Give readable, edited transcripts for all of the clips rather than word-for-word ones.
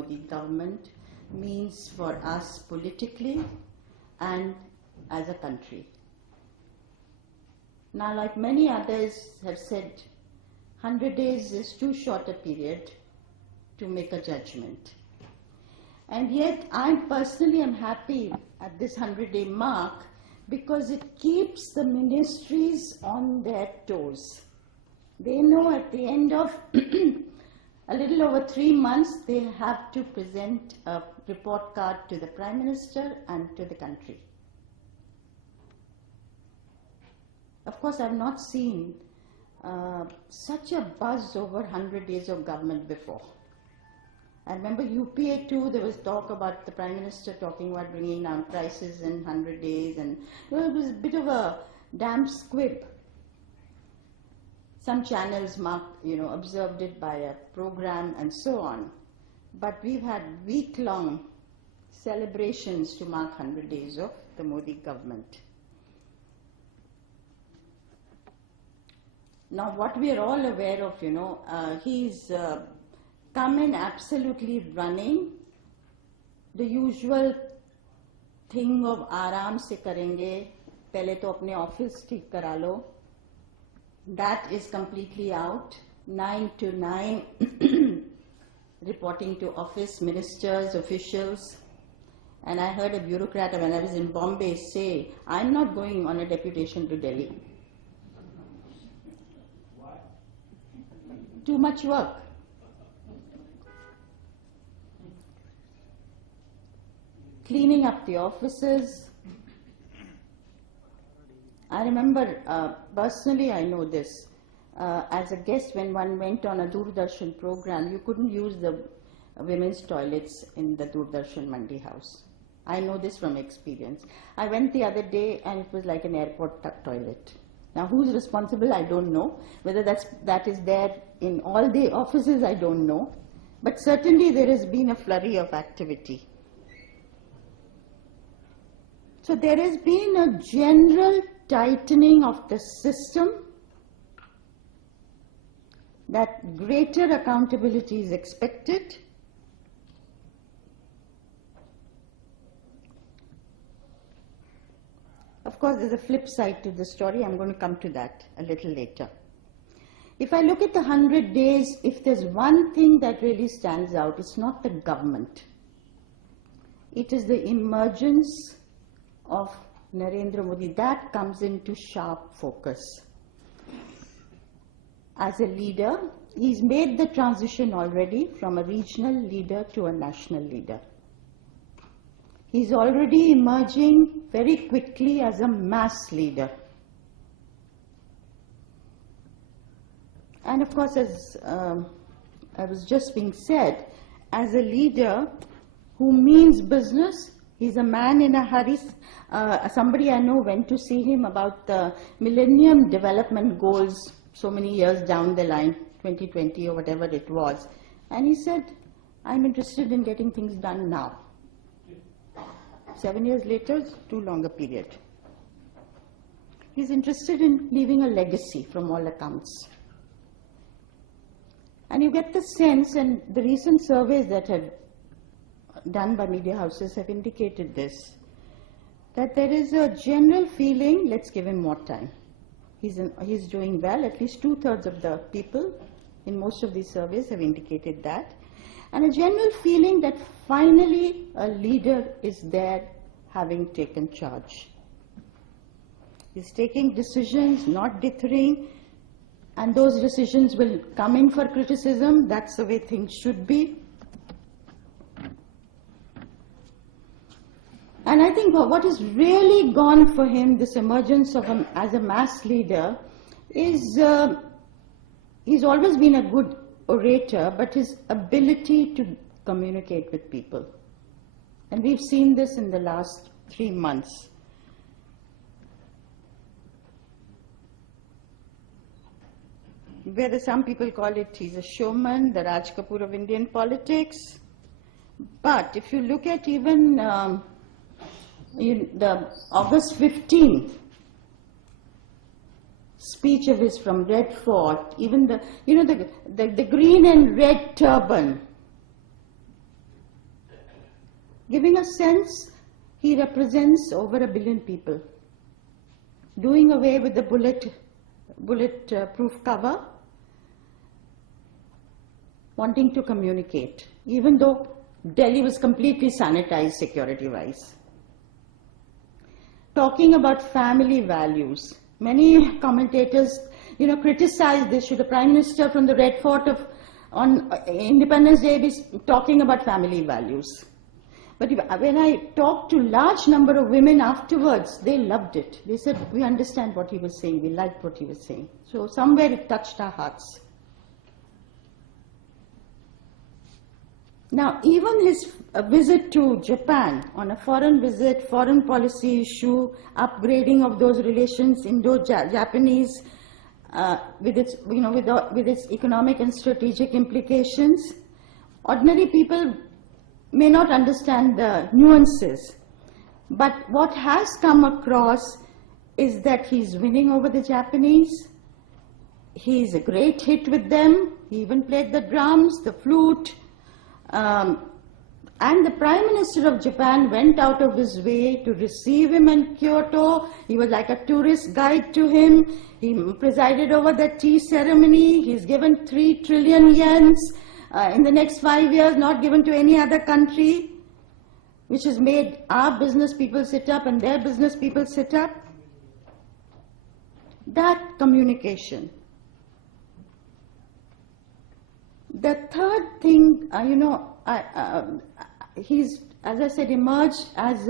Modi government means for us politically and as a country. Now, like many others have said, 100 days is too short a period to make a judgment. And yet, I personally am happy at this 100-day mark because it keeps the ministries on their toes. They know at the end of a little over 3 months, they have to present a report card to the Prime Minister and to the country. Of course, I have not seen such a buzz over 100 days of government before. I remember UPA too, there was talk about the Prime Minister talking about bringing down prices in 100 days, and it was a bit of a damp squib. Some channels observed it by a program and so on. But we've had week-long celebrations to mark 100 days of the Modi government. Now, what we are all aware of, he's come in absolutely running the usual thing of आराम से करेंगे, पहले तो अपने office ठीक करा लो. That is completely out. 9 to 9 reporting to office, ministers, officials. And I heard a bureaucrat when I was in Bombay say, I'm not going on a deputation to Delhi. Too much work. Cleaning up the offices. I remember, personally I know this, as a guest when one went on a Doordarshan program, you couldn't use the women's toilets in the Doordarshan Mandi house. I know this from experience. I went the other day and it was like an airport toilet. Now who's responsible, I don't know. Whether that is there in all the offices, I don't know. But certainly there has been a flurry of activity. So there has been a general tightening of the system, that greater accountability is expected. Of course, there's a flip side to the story. I'm going to come to that a little later. If I look at the 100 days, if there's one thing that really stands out, it's not the government. It is the emergence of Narendra Modi. That comes into sharp focus. As a leader, he's made the transition already from a regional leader to a national leader. He's already emerging very quickly as a mass leader. And of course, as I was just being said, as a leader who means business, he's a man in a hurry. Somebody I know went to see him about the Millennium Development Goals so many years down the line, 2020 or whatever it was. And he said, I'm interested in getting things done now. 7 years later, too long a period. He's interested in leaving a legacy from all accounts. And you get the sense, and the recent surveys that have done by media houses have indicated this, that there is a general feeling, let's give him more time. He's doing well, at least 2/3 of the people in most of these surveys have indicated that. And a general feeling that finally a leader is there having taken charge. He's taking decisions, not dithering, and those decisions will come in for criticism. That's the way things should be. And I think what has really gone for him, this emergence of him as a mass leader, is he's always been a good orator, but his ability to communicate with people. And we've seen this in the last 3 months. Whether some people call it he's a showman, the Raj Kapoor of Indian politics. But if you look at even the August 15th speech of his from Red Fort, even the green and red turban, giving a sense he represents over 1 billion people, doing away with the bullet-proof cover, wanting to communicate, even though Delhi was completely sanitized security-wise. Talking about family values. Many commentators, criticize this. Should the Prime Minister from the Red Fort on Independence Day be talking about family values? But when I talked to large number of women afterwards, they loved it. They said, we understand what he was saying, we liked what he was saying. So somewhere it touched our hearts. Now, even his visit to Japan, on a foreign visit, foreign policy issue, upgrading of those relations, Indo-Japanese, with its economic and strategic implications, ordinary people may not understand the nuances. But what has come across is that he's winning over the Japanese. He's a great hit with them. He even played the drums, the flute. And the Prime Minister of Japan went out of his way to receive him in Kyoto. He was like a tourist guide to him. He presided over the tea ceremony. He's given 3 trillion yens in the next 5 years, not given to any other country, which has made our business people sit up and their business people sit up. That communication. The third thing, he's, as I said, emerged as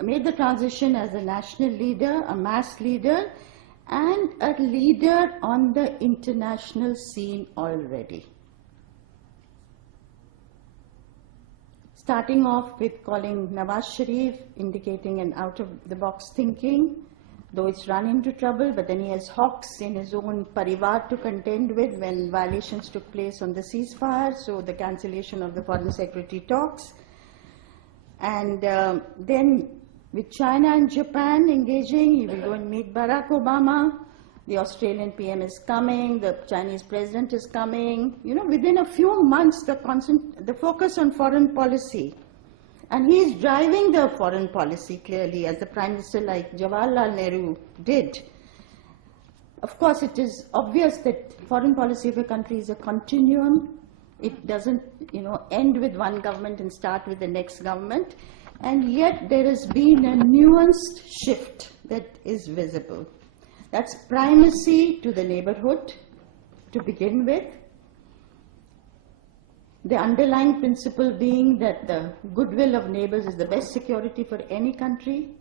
made the transition as a national leader, a mass leader, and a leader on the international scene already. Starting off with calling Nawaz Sharif, indicating an out-of-the-box thinking, though it's run into trouble, but then he has hawks in his own parivar to contend with when violations took place on the ceasefire, so the cancellation of the Foreign Secretary talks. And then with China and Japan engaging, he will go and meet Barack Obama. The Australian PM is coming, the Chinese president is coming. Within a few months, the focus on foreign policy. And he is driving the foreign policy clearly, as the Prime Minister like Jawaharlal Nehru did. Of course, it is obvious that foreign policy of a country is a continuum. It doesn't, end with one government and start with the next government. And yet there has been a nuanced shift that is visible. That's primacy to the neighborhood to begin with. The underlying principle being that the goodwill of neighbors is the best security for any country.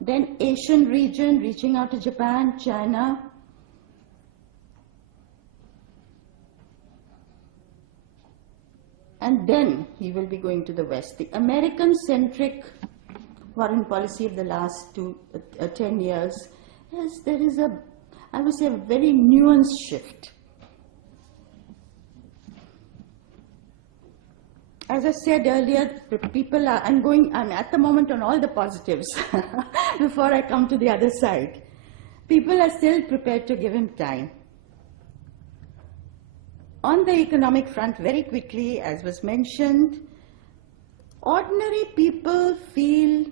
Then Asian region, reaching out to Japan, China. And then he will be going to the West. The American-centric foreign policy of the last 10 years, there is I would say, a very nuanced shift. As I said earlier, people are, I'm at the moment on all the positives before I come to the other side. People are still prepared to give him time. On the economic front, very quickly, as was mentioned, ordinary people feel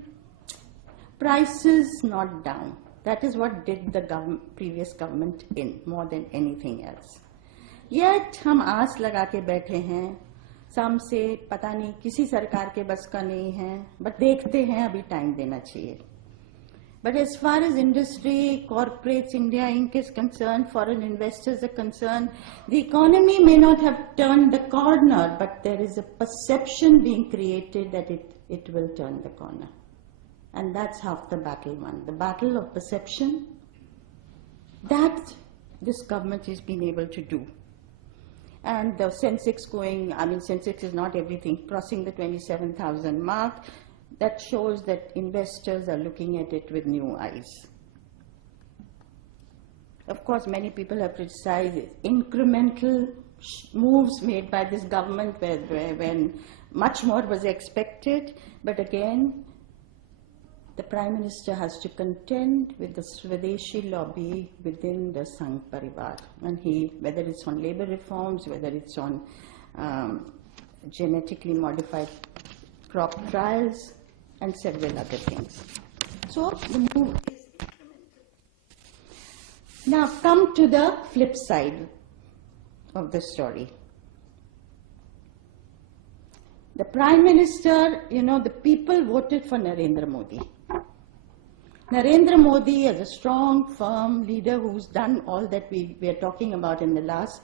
prices not down. That is what did the previous government in, more than anything else. Yet, हम आस लगा के बैठे हैं, शाम से पता नहीं किसी सरकार के बस का नहीं है, but देखते हैं अभी टाइम देना चाहिए. But as far as industry, corporates, India Inc. is concerned, foreign investors are concerned, the economy may not have turned the corner, but there is a perception being created that it will turn the corner. And that's half the battle won. The battle of perception, that this government has been able to do. And the Sensex Sensex is not everything, crossing the 27,000 mark. That shows that investors are looking at it with new eyes. Of course, many people have criticized incremental moves made by this government when much more was expected. But again, the Prime Minister has to contend with the Swadeshi lobby within the Sangh Parivar. And whether it's on labor reforms, whether it's on genetically modified crop trials, and several other things. So the move is incremental. Now come to the flip side of the story. The Prime Minister, the people voted for Narendra Modi. Narendra Modi is a strong, firm leader who's done all that we are talking about in the last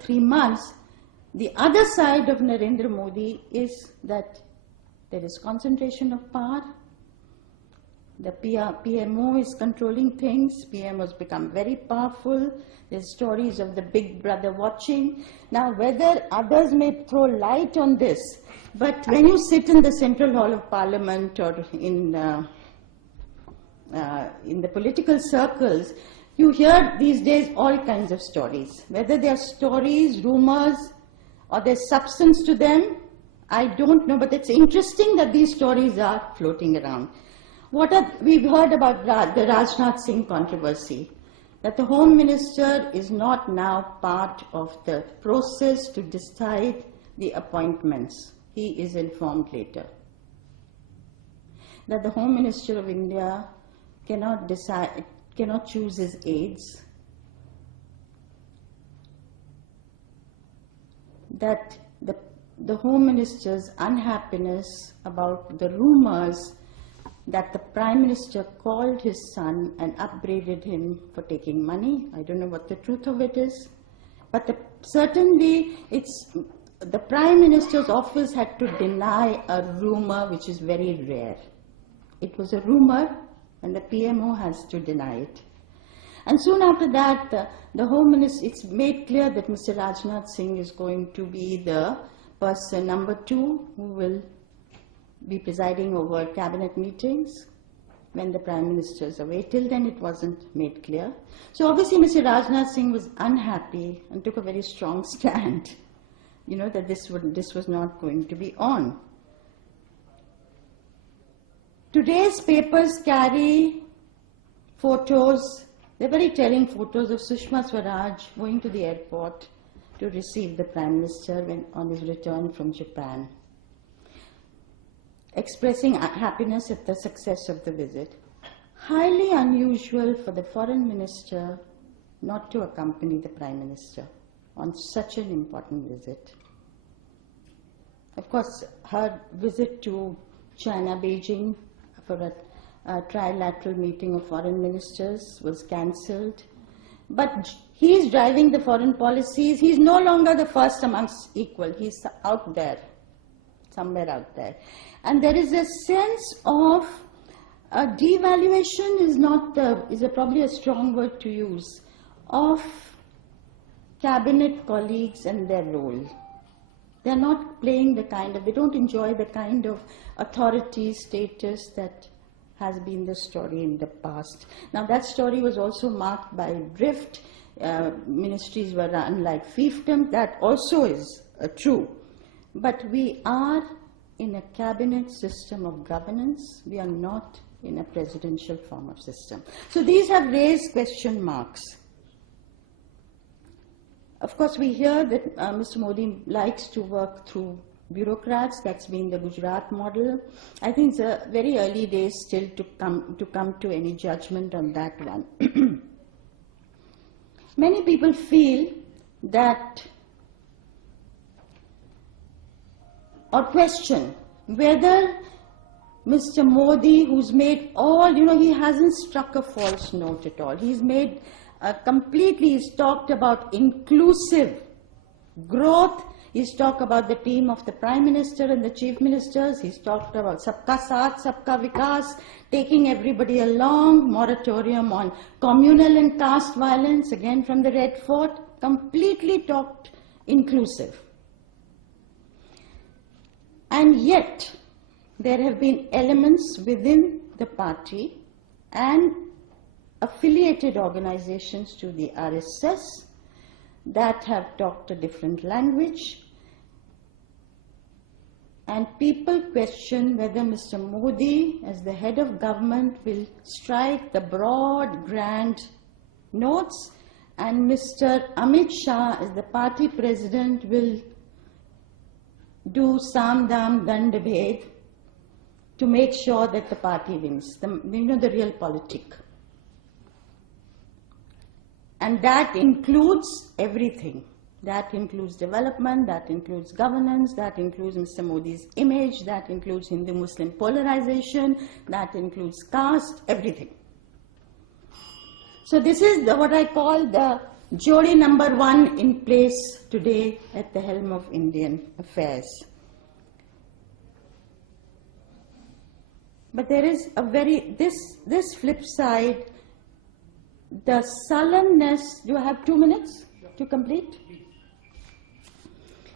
3 months. The other side of Narendra Modi is that there is concentration of power. The PMO is controlling things. PMO has become very powerful. There's stories of the big brother watching. Now, whether others may throw light on this, but when you sit in the Central Hall of Parliament or in the political circles, you hear these days all kinds of stories. Whether they are stories, rumors, or there's substance to them, I don't know, but it's interesting that these stories are floating around. We've heard about the Rajnath Singh controversy, that the Home Minister is not now part of the process to decide the appointments. He is informed later. That the Home Minister of India cannot choose his aides. That the Home Minister's unhappiness about the rumors that the Prime Minister called his son and upbraided him for taking money. I don't know what the truth of it is. But certainly the Prime Minister's office had to deny a rumor which is very rare. It was a rumor and the PMO has to deny it. And soon after that, the Home Minister, it's made clear that Mr. Rajnath Singh is going to be the person number 2 who will be presiding over cabinet meetings when the Prime Minister is away. Till then it wasn't made clear. So obviously Mr. Rajnath Singh was unhappy and took a very strong stand, that this was not going to be on. Today's papers carry photos, they're very telling photos of Sushma Swaraj going to the airport to receive the Prime Minister on his return from Japan, expressing happiness at the success of the visit. Highly unusual for the Foreign Minister not to accompany the Prime Minister on such an important visit. Of course, her visit to China, Beijing, for a trilateral meeting of foreign ministers was cancelled. But he is driving the foreign policies. He is no longer the first amongst equal. He is out there, somewhere out there. And there is a sense of devaluation is probably a strong word to use, of cabinet colleagues and their role. They are not playing they don't enjoy the kind of authority status that has been the story in the past. Now that story was also marked by drift. Ministries were run like fiefdoms. That also is true. But we are in a cabinet system of governance. We are not in a presidential form of system. So these have raised question marks. Of course, we hear that Mr. Modi likes to work through bureaucrats. That's been the Gujarat model. I think it's a very early days still to come to any judgment on that one. Many people feel that, or question whether Mr. Modi, who's made all, he hasn't struck a false note at all. He's made he's talked about inclusive growth. He's talked about the team of the Prime Minister and the Chief Ministers. He's talked about Sabka Saath, Sabka Vikas, taking everybody along, moratorium on communal and caste violence, again from the Red Fort, completely talked inclusive. And yet, there have been elements within the party and affiliated organizations to the RSS that have talked a different language. And people question whether Mr. Modi, as the head of government, will strike the broad, grand notes, and Mr. Amit Shah, as the party president, will do Sam Dam Dand Bhed to make sure that the party wins, the real politic. And that includes everything. That includes development, that includes governance, that includes Mr. Modi's image, that includes Hindu-Muslim polarization, that includes caste, everything. So this is what I call the Jodi number 1 in place today at the helm of Indian affairs. But there is a this flip side, the sullenness. Do I have 2 minutes to complete?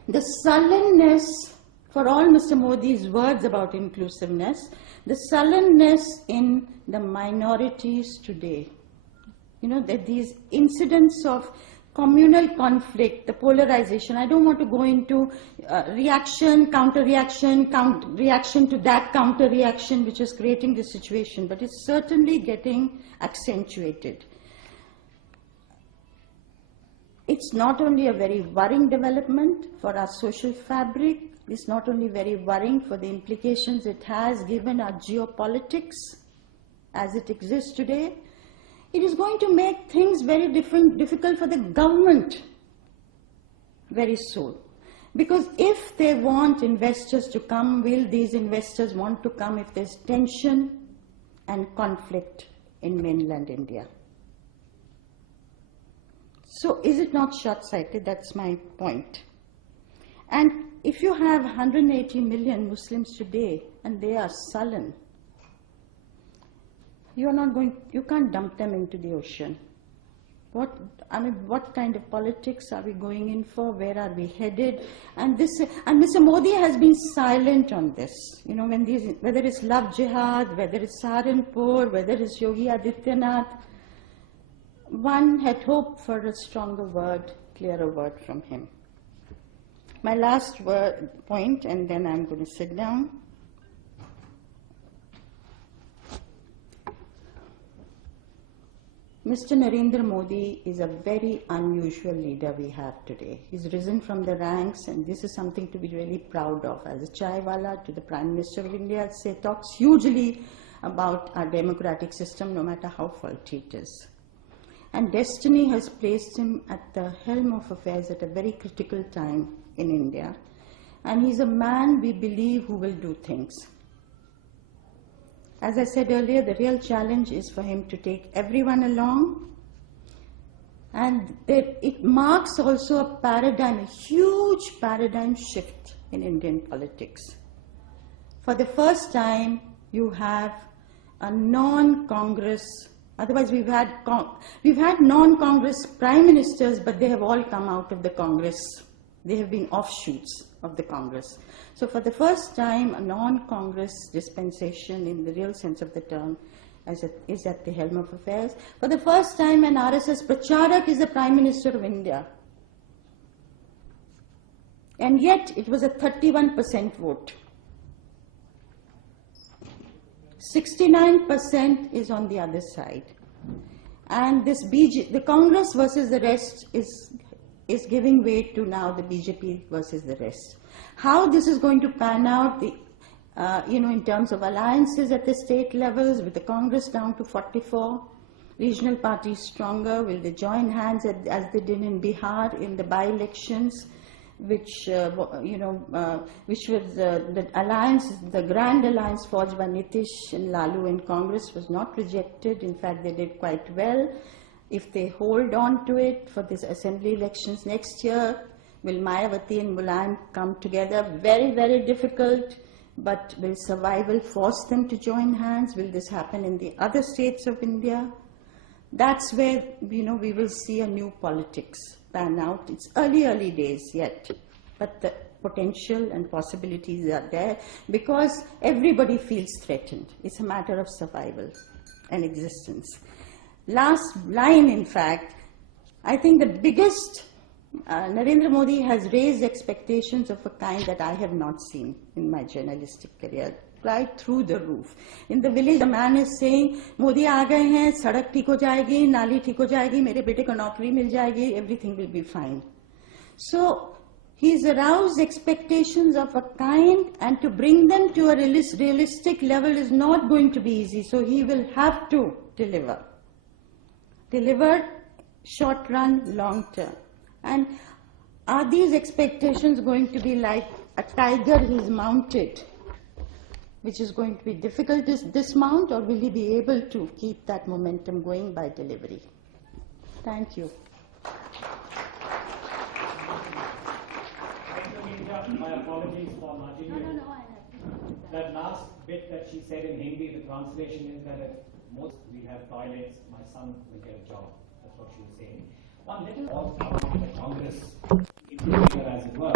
The sullenness, for all Mr. Modi's words about inclusiveness, the sullenness in the minorities today. That these incidents of communal conflict, the polarization, I don't want to go into reaction, counter-reaction, reaction to that counter-reaction which is creating this situation, but it's certainly getting accentuated. It's not only a very worrying development for our social fabric, it's not only very worrying for the implications it has given our geopolitics as it exists today, it is going to make things very difficult for the government very soon. Because if they want investors to come, will these investors want to come if there's tension and conflict in mainland India? So is it not short-sighted? That's my point. And if you have 180 million Muslims today and they are sullen, you can't dump them into the ocean. What kind of politics are we going in for? Where are we headed? And Mr. Modi has been silent on this. Whether it's Love Jihad, whether it's Saharanpur, whether it's Yogi Adityanath, one had hoped for a stronger word, clearer word from him. My last point, and then I'm going to sit down. Mr. Narendra Modi is a very unusual leader we have today. He's risen from the ranks, and this is something to be really proud of. As a chaiwala to the Prime Minister of India, talks hugely about our democratic system, no matter how faulty it is. And destiny has placed him at the helm of affairs at a very critical time in India. And he's a man, we believe, who will do things. As I said earlier, the real challenge is for him to take everyone along. And it marks also a huge paradigm shift in Indian politics. For the first time, you have a non-Congress. Otherwise, we've had non-Congress prime ministers, but they have all come out of the Congress. They have been offshoots of the Congress. So for the first time, a non-Congress dispensation in the real sense of the term is at the helm of affairs. For the first time, an RSS Pracharak is the Prime Minister of India. And yet, it was a 31% vote. 69% is on the other side. And the Congress versus the rest is giving way to now the BJP versus the rest. How this is going to pan out, in terms of alliances at the state levels, with the Congress down to 44, regional parties stronger, will they join hands as they did in Bihar in the by-elections? Which was the alliance, the grand alliance forged by Nitish and Lalu in Congress was not rejected. In fact, they did quite well. If they hold on to it for this assembly elections next year, will Mayawati and Mulayam come together? Very, very difficult. But will survival force them to join hands? Will this happen in the other states of India? That's where, we will see a new politics pan out. It's early days yet, but the potential and possibilities are there because everybody feels threatened. It's a matter of survival and existence. Last line, in fact, I think the biggest, Narendra Modi has raised expectations of a kind that I have not seen in my journalistic career. Right through the roof. In the village, the man is saying, Modi aa gaye hain, sadak theek ho jayegi, nali theek ho jayegi, mere bete ko naukri mil jayegi, everything will be fine. So, He's aroused expectations of a kind, and to bring them to a realistic level is not going to be easy, so he will have to deliver. Deliver short run, long term. And are these expectations going to be like a tiger he's mounted, which is going to be difficult to dismount, or will he be able to keep that momentum going by delivery? Thank you. My apologies for nudging you. No, I have. That last bit that she said in Hindi, the translation is that at most we have toilets, my son will get a job. That's what she was saying. One little off the Congress, as it were,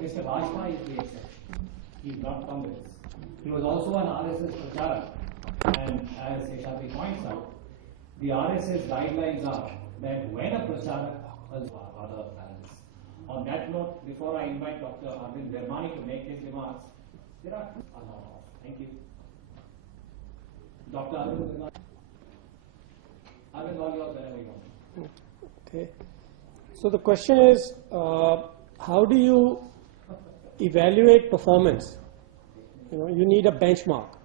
Mr. Vajpayee is the exception. He's not Congress. He was also an RSS pracharak. And as Seshadri points out, the RSS guidelines are that when a pracharak has other plans. On that note, before I invite Dr. Arvind Vermani to make his remarks, there are not off. Thank you. Dr. Arvind Vermani. Arvind, all yours whenever you want. Okay. So the question is, how do you evaluate performance? You need a benchmark.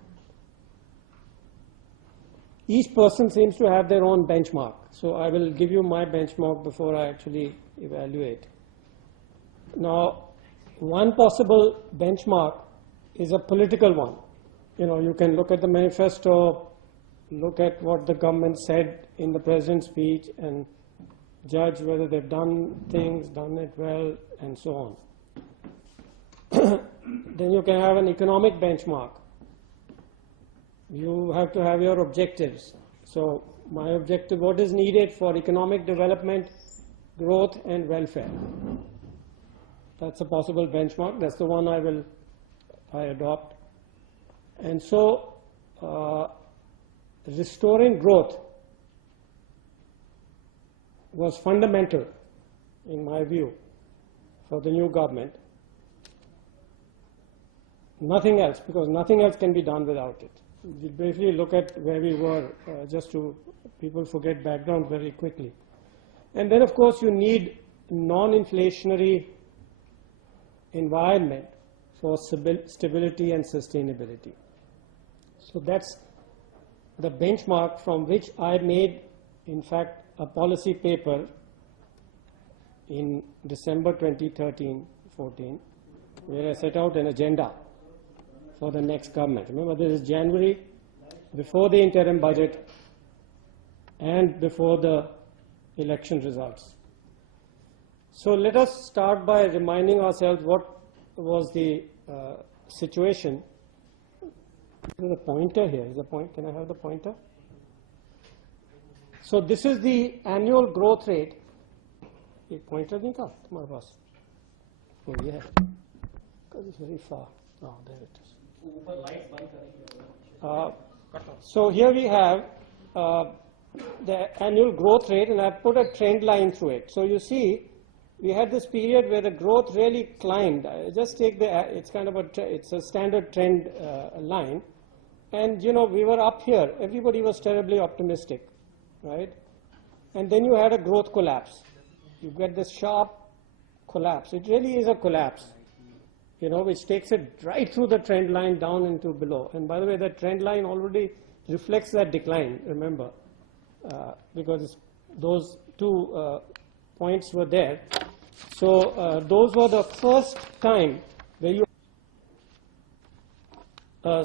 Each person seems to have their own benchmark. So I will give you my benchmark before I actually evaluate. Now, one possible benchmark is a political one. You can look at the manifesto, look at what the government said in the president's speech, and judge whether they've done things, done it well, and so on. Then you can have an economic benchmark. You have to have your objectives. So my objective, what is needed for economic development, growth, and welfare? That's a possible benchmark. That's the one I adopt. And so restoring growth was fundamental, in my view, for the new government. Nothing else, because nothing else can be done without it. We'll briefly look at where we were, just to people forget background very quickly. And then, of course, you need non-inflationary environment for stability and sustainability. So that's the benchmark from which I made, in fact, a policy paper in December 2013-14, where I set out an agenda for the next government. Remember, this is January, before the interim budget and before the election results. So let us start by reminding ourselves what was the situation. There's a pointer here. Is a point? Can I have the pointer? So this is the annual growth rate. ये pointer नहीं था तुम्हारे पास? Oh yeah, because it's very far. Oh, there it is. So here we have the annual growth rate, and I've put a trend line through it. So you see, we had this period where the growth really climbed. Just take it's kind of it's a standard trend line. And we were up here. Everybody was terribly optimistic, right? And then you had a growth collapse. You get this sharp collapse. It really is a collapse, which takes it right through the trend line down into below. And by the way, that trend line already reflects that decline, remember, because those two points were there. So those were the first time where you...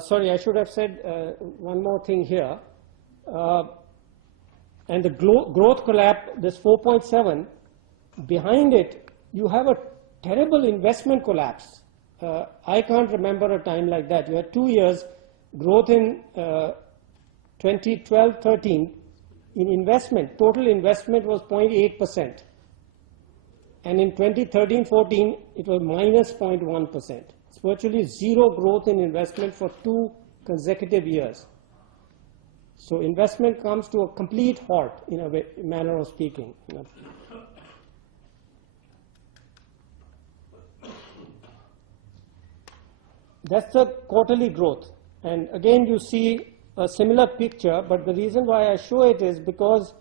sorry, I should have said one more thing here. And the growth collapse, this 4.7, behind it, you have a terrible investment collapse. I can't remember a time like that. You had 2 years growth in 2012-13 in investment. Total investment was 0.8%. And in 2013-14, it was minus 0.1%. It's virtually zero growth in investment for 2 consecutive years. So investment comes to a complete halt, in a manner of speaking. That's the quarterly growth. And again, you see a similar picture, but the reason why I show it is because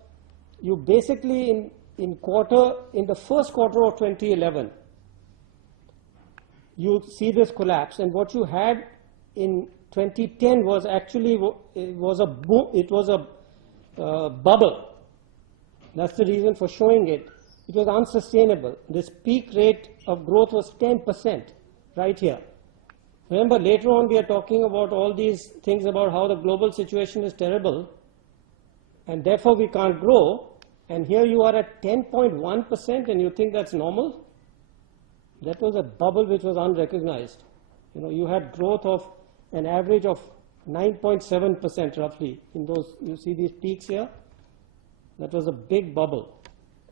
you basically in the first quarter of 2011, you see this collapse, and what you had in 2010 was actually, it was a boom, it was a bubble. That's the reason for showing it. It was unsustainable. This peak rate of growth was 10% right here. Remember, later on we are talking about all these things about how the global situation is terrible, and therefore we can't grow, and here you are at 10.1% and you think that's normal? That was a bubble which was unrecognized. You know, you had growth of an average of 9.7% roughly in those, you see these peaks here? That was a big bubble.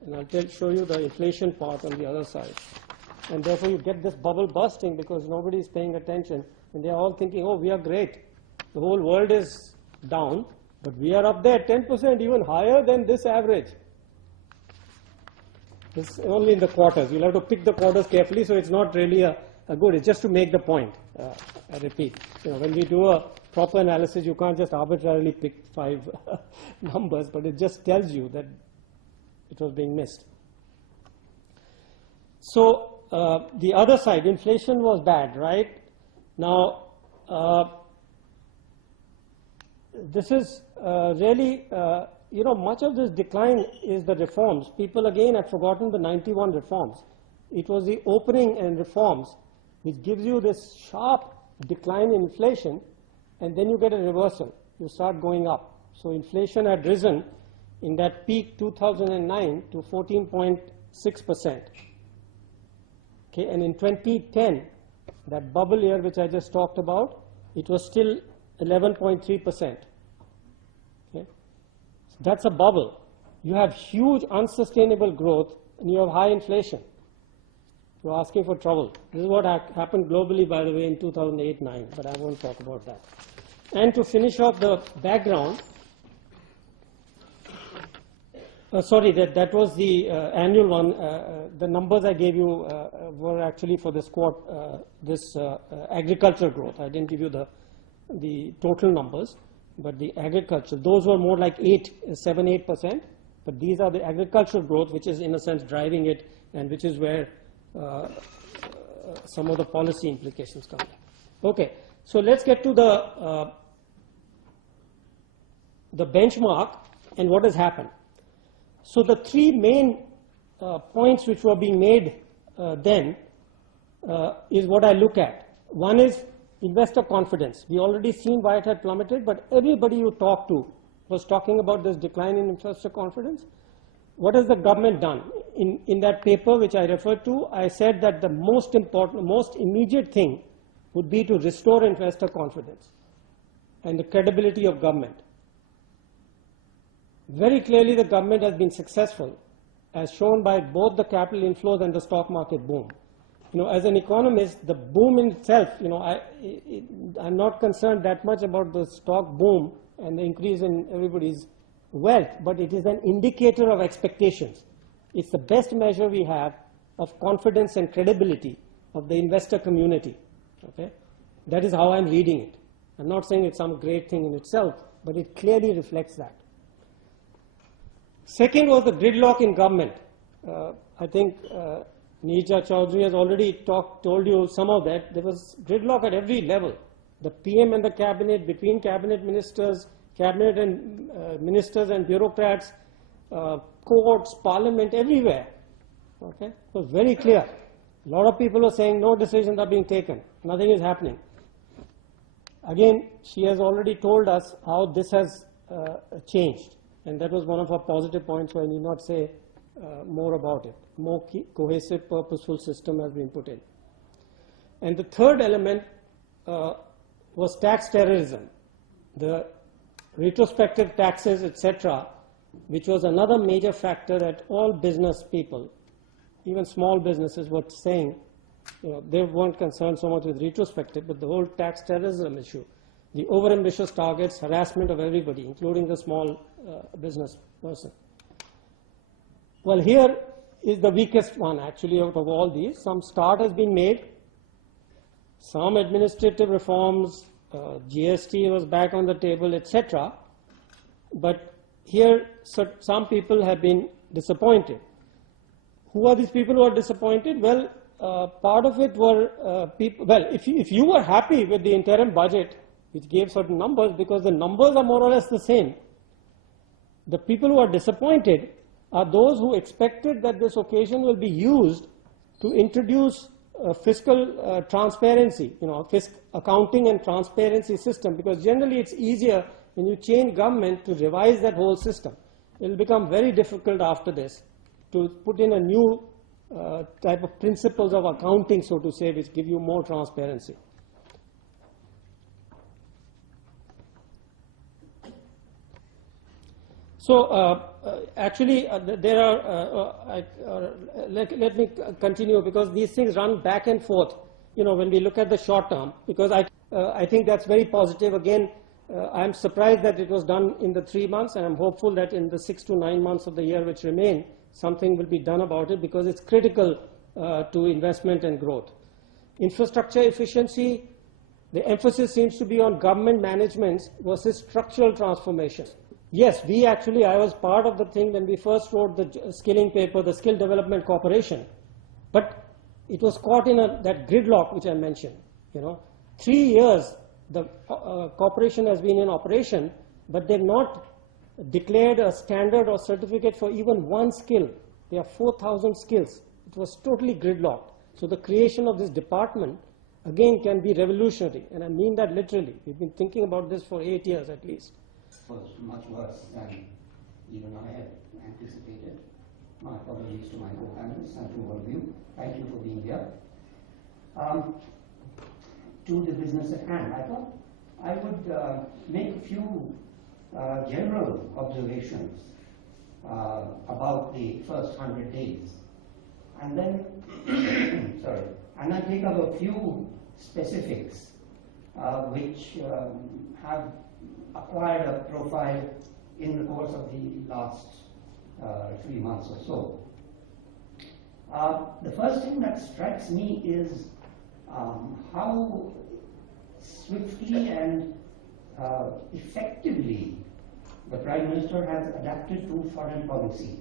And I'll show you the inflation part on the other side. And therefore you get this bubble busting because nobody is paying attention. And they're all thinking, oh, we are great. The whole world is down, but we are up there 10%, even higher than this average. It's only in the quarters. You'll have to pick the quarters carefully, so it's not really a good. It's just to make the point. I repeat, you know, when we do a proper analysis, you can't just arbitrarily pick 5 numbers, but it just tells you that it was being missed. So the other side, inflation was bad, right? Now, this is really, you know, much of this decline is the reforms. People again have forgotten the 91 reforms. It was the opening and reforms which gives you this sharp decline in inflation, and then you get a reversal. You start going up. So inflation had risen in that peak 2009 to 14.6%. Okay, and in 2010, that bubble year which I just talked about, it was still 11.3%. Okay, so that's a bubble. You have huge unsustainable growth and you have high inflation. You're asking for trouble. This is what happened globally, by the way, in 2008-9, but I won't talk about that. And to finish off the background, sorry, that was the annual one. The numbers I gave you were actually for this agriculture growth. I didn't give you the total numbers, but the agriculture, those were more like 7-8%, but these are the agricultural growth, which is in a sense driving it, and which is where some of the policy implications come in. Okay, so let's get to the benchmark and what has happened. So the three main points which were being made then is what I look at. One is investor confidence. We already seen why it had plummeted, but everybody you talk to was talking about this decline in investor confidence. What has the government done? In that paper which I referred to, I said that the most important, most immediate thing would be to restore investor confidence and the credibility of government. Very clearly the government has been successful, as shown by both the capital inflows and the stock market boom. You know, as an economist, the boom in itself, you know, I'm not concerned that much about the stock boom and the increase in everybody's wealth, but it is an indicator of expectations. It's the best measure we have of confidence and credibility of the investor community. Okay? That is how I'm reading it. I'm not saying it's some great thing in itself, but it clearly reflects that. Second was the gridlock in government. I think Neerja Chaudhary has already told you some of that. There was gridlock at every level. The PM and the cabinet, between cabinet ministers, cabinet and ministers and bureaucrats, courts, parliament, everywhere. Okay? It was very clear. A lot of people were saying no decisions are being taken. Nothing is happening. Again, she has already told us how this has changed. And that was one of her positive points, so I need not say more about it. More cohesive, purposeful system has been put in. And the third element was tax terrorism. The retrospective taxes, etc., which was another major factor that all business people, even small businesses, were saying, you know, they weren't concerned so much with retrospective, but the whole tax terrorism issue, the overambitious targets, harassment of everybody, including the small business person. Well, here is the weakest one actually out of all these. Some start has been made, some administrative reforms, GST was back on the table, etc. But here some people have been disappointed. Who are these people who are disappointed? Well, part of it were people, well, if you were happy with the interim budget, which gave certain numbers, because the numbers are more or less the same, the people who are disappointed are those who expected that this occasion will be used to introduce fiscal transparency, accounting and transparency system, because generally it's easier when you change government to revise that whole system. It will become very difficult after this to put in a new type of principles of accounting, so to say, which give you more transparency. So actually there are, let me continue, because these things run back and forth, when we look at the short term, because I think that's very positive. Again, I'm surprised that it was done in the 3 months, and I'm hopeful that in the 6 to 9 months of the year which remain, something will be done about it, because it's critical to investment and growth. Infrastructure efficiency, the emphasis seems to be on government management versus structural transformation. Yes, I was part of the thing when we first wrote the skilling paper, the Skill Development Corporation, but it was caught in that gridlock which I mentioned. 3 years the corporation has been in operation, but they've not declared a standard or certificate for even one skill. There are 4,000 skills. It was totally gridlocked. So the creation of this department, again, can be revolutionary, and I mean that literally. We've been thinking about this for 8 years at least. Was much worse than even I had anticipated. My apologies to my co-panelists and to all of you. Thank you for being here. To the business at hand, I thought I would make a few general observations about the first 100 days, and then and then take up a few specifics which have acquired a profile in the course of the last 3 months or so. The first thing that strikes me is how swiftly and effectively the Prime Minister has adapted to foreign policy.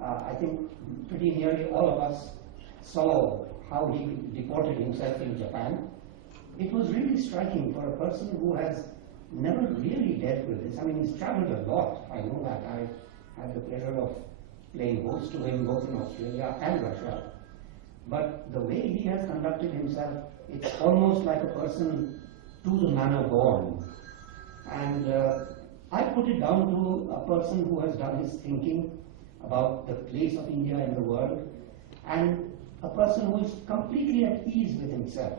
I think pretty nearly all of us saw how he deported himself in Japan. It was really striking for a person who has never really dealt with this. I mean, he's traveled a lot. I know that. I had the pleasure of playing host to him both in Australia and Russia. But the way he has conducted himself, it's almost like a person to the manner born. And I put it down to a person who has done his thinking about the place of India in the world, and a person who is completely at ease with himself.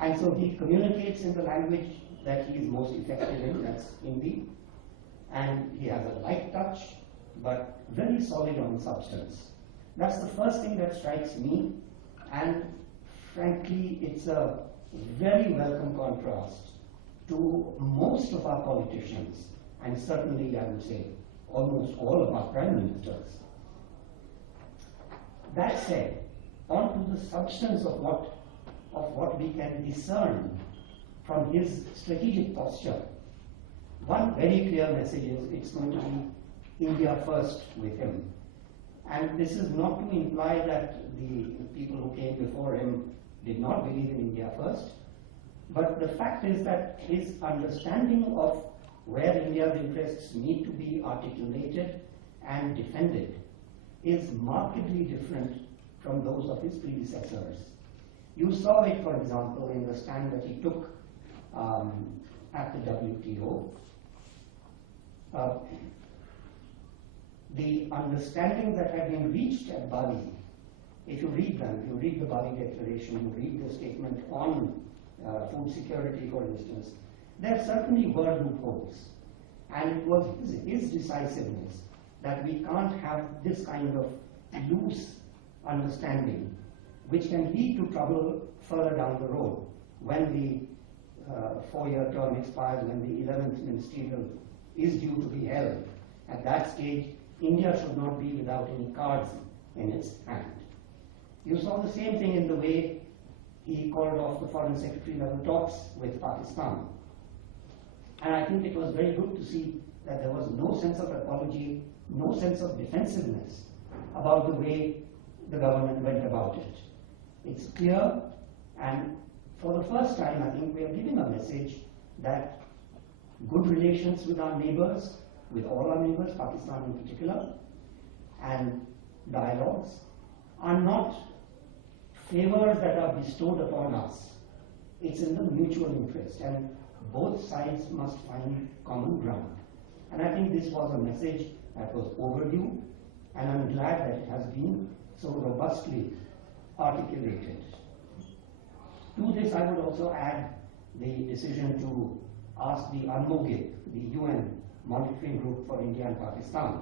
And so he communicates in the language that he is most effective in, that's Hindi. And he has a light touch, but very solid on substance. That's the first thing that strikes me, and frankly, it's a very welcome contrast to most of our politicians, and certainly, I would say, almost all of our prime ministers. That said, on to the substance of what we can discern from his strategic posture. One very clear message is it's going to be India first with him. And this is not to imply that the people who came before him did not believe in India first, but the fact is that his understanding of where India's interests need to be articulated and defended is markedly different from those of his predecessors. You saw it, for example, in the stand that he took at the WTO. The understanding that had been reached at Bali, if you read them, you read the Bali Declaration, you read the statement on food security, for instance, there certainly were loopholes. And it was his decisiveness that we can't have this kind of loose understanding, which can lead to trouble further down the road when the 4-year term expires, when the 11th ministerial is due to be held. At that stage, India should not be without any cards in its hand. You saw the same thing in the way he called off the foreign secretary level talks with Pakistan. And I think it was very good to see that there was no sense of apology, no sense of defensiveness about the way the government went about it. It's clear, and for the first time, I think we are giving a message that good relations with our neighbors, with all our neighbors, Pakistan in particular, and dialogues are not favors that are bestowed upon us. It's in the mutual interest, and both sides must find common ground. And I think this was a message that was overdue, and I'm glad that it has been so robustly articulated. To this, I would also add the decision to ask the UNMOGIP, the UN Monitoring Group for India and Pakistan,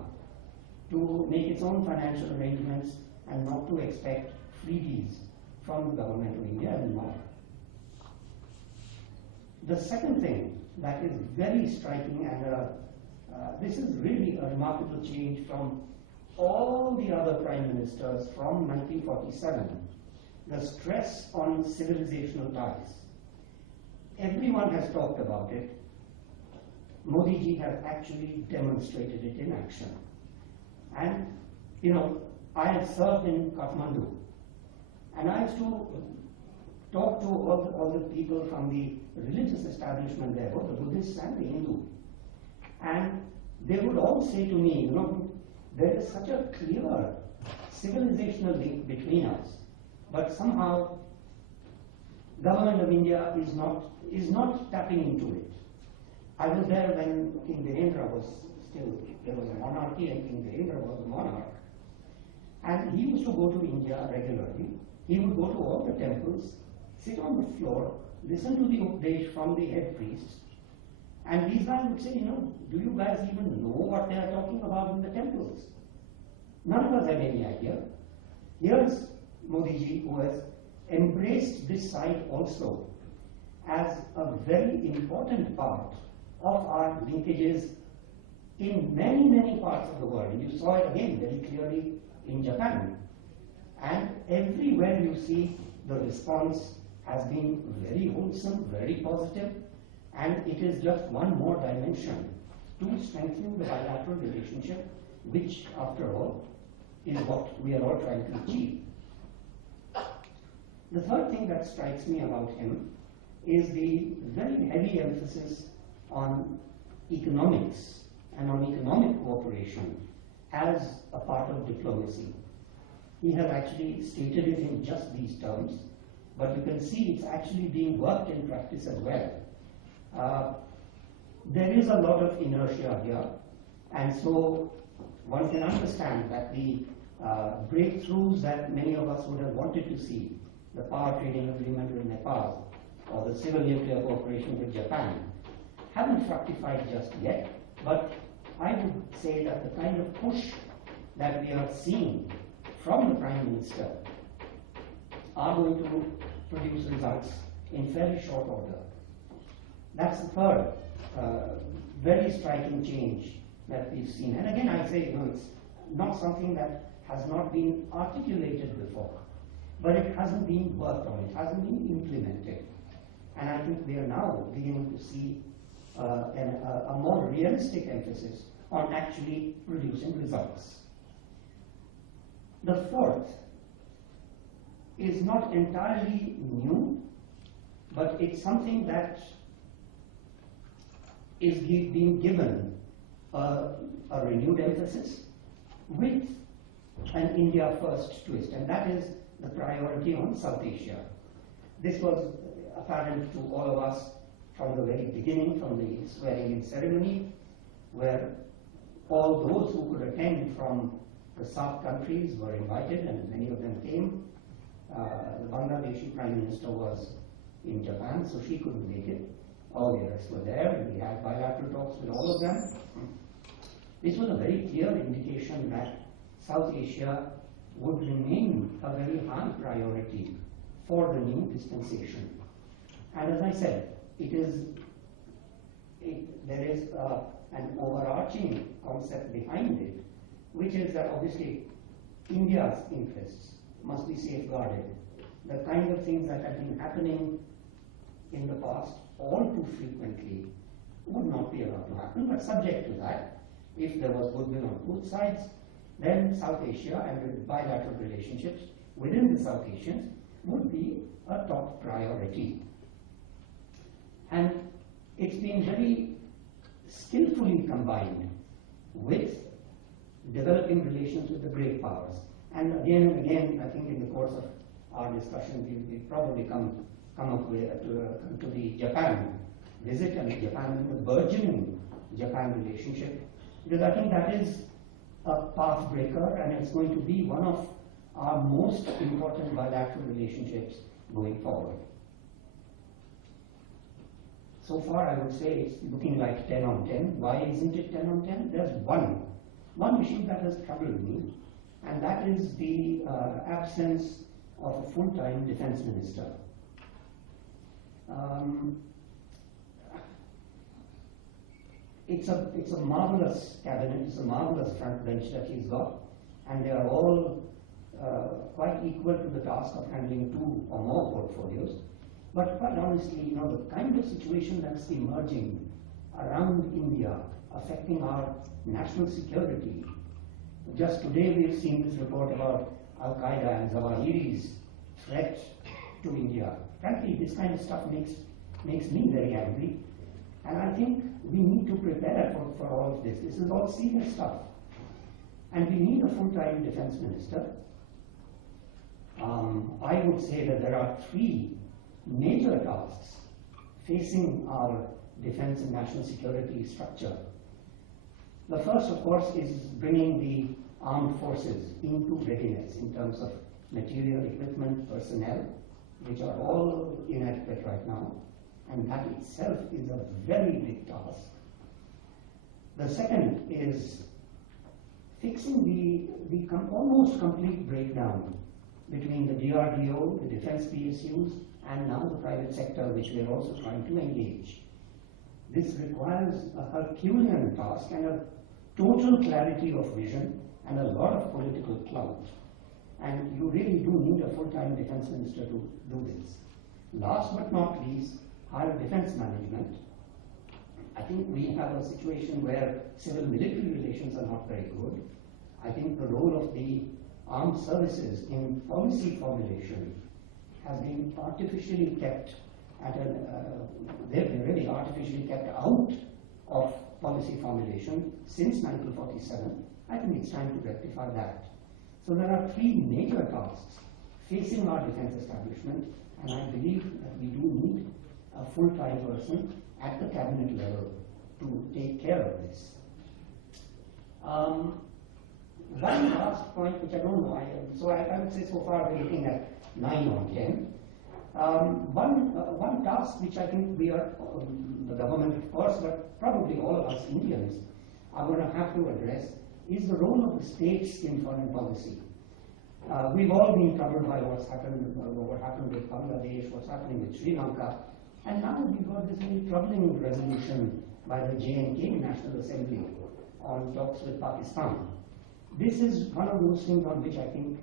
to make its own financial arrangements and not to expect freebies from the government of India anymore. The second thing that is very striking, and this is really a remarkable change from all the other prime ministers from 1947, the stress on civilizational ties. Everyone has talked about it. Modi ji has actually demonstrated it in action. And, you know, I have served in Kathmandu, and I used to talk to all the people from the religious establishment there, both the Buddhists and the Hindu. And they would all say to me, you know, there is such a clear civilizational link between us, but somehow government of India is not tapping into it. I was there when King Virendra was still, there was a monarchy and King Virendra was a monarch. And he used to go to India regularly. He would go to all the temples, sit on the floor, listen to the Upadesh from the head priests, and these guys would say, you know, do you guys even know what they are talking about in the temples? None of us had any idea. Here's Modi ji, who has embraced this side also as a very important part of our linkages in many, many parts of the world. And you saw it again very clearly in Japan. And everywhere you see the response has been very wholesome, very positive, and it is just one more dimension to strengthening the bilateral relationship, which, after all, is what we are all trying to achieve. The third thing that strikes me about him is the very heavy emphasis on economics and on economic cooperation as a part of diplomacy. He has actually stated it in just these terms, but you can see it's actually being worked in practice as well. There is a lot of inertia here, and so one can understand that the breakthroughs that many of us would have wanted to see, the power trading agreement with Nepal or the civil nuclear cooperation with Japan, haven't fructified just yet, but I would say that the kind of push that we are seeing from the Prime Minister are going to produce results in fairly short order. That's the third very striking change that we've seen. And again, I say, you know, it's not something that has not been articulated before, but it hasn't been worked on, it hasn't been implemented. And I think we are now beginning to see a more realistic emphasis on actually producing results. The fourth is not entirely new, but it's something that is being given a renewed emphasis with an India first twist, and that is the priority on South Asia. This was apparent to all of us from the very beginning, from the swearing-in ceremony, where all those who could attend from the South countries were invited, and many of them came. The Bangladeshi Prime Minister was in Japan, so she couldn't make it. All the rest were there, and we had bilateral talks with all of them. This was a very clear indication that South Asia would remain a very high priority for the new dispensation. And as I said, there is an overarching concept behind it, which is that obviously India's interests must be safeguarded. The kind of things that have been happening in the past all too frequently would not be allowed to happen, but subject to that, if there was goodwill on both sides, then South Asia and the bilateral relationships within the South Asians would be a top priority. And it's been very skillfully combined with developing relations with the great powers. And again, I think in the course of our discussion, we'll probably come up with, to the Japan visit and Japan and the burgeoning Japan relationship, because I think that is a path breaker, and it's going to be one of our most important bilateral relationships going forward. So far, I would say it's looking like 10 on 10. Why isn't it 10 on 10? There's one issue that has troubled me, and that is the absence of a full-time defense minister. It's a marvelous cabinet, it's a marvelous front bench that he's got, and they are all quite equal to the task of handling 2 or more portfolios. But quite honestly, the kind of situation that's emerging around India, affecting our national security. Just today we've seen this report about Al-Qaeda and Zawahiri's threat to India. Frankly, this kind of stuff makes me very angry. And I think we need to prepare for all of this. This is all serious stuff. And we need a full-time defense minister. I would say that there are 3 major tasks facing our defense and national security structure. The first, of course, is bringing the armed forces into readiness in terms of material, equipment, personnel, which are all inadequate right now. And that itself is a very big task. The second is fixing the almost complete breakdown between the DRDO, the defense PSUs, and now the private sector, which we are also trying to engage. This requires a Herculean task and a total clarity of vision and a lot of political clout. And you really do need a full-time defense minister to do this. Last but not least, higher defense management. I think we have a situation where civil-military relations are not very good. I think the role of the armed services in policy formulation has been artificially kept at they've been really artificially kept out of policy formulation since 1947. I think it's time to rectify that. So there are 3 major tasks facing our defense establishment, and I believe that we do need a full-time person at the cabinet level to take care of this. One last point, which I don't know, I would say so far we're looking at 9 on 10. One task which I think we are, the government of course, but probably all of us Indians are going to have to address is the role of the states in foreign policy. We've all been troubled by what happened with Bangladesh, what's happening with Sri Lanka, and now we've got this very troubling resolution by the J&K National Assembly on talks with Pakistan. This is one of those things on which I think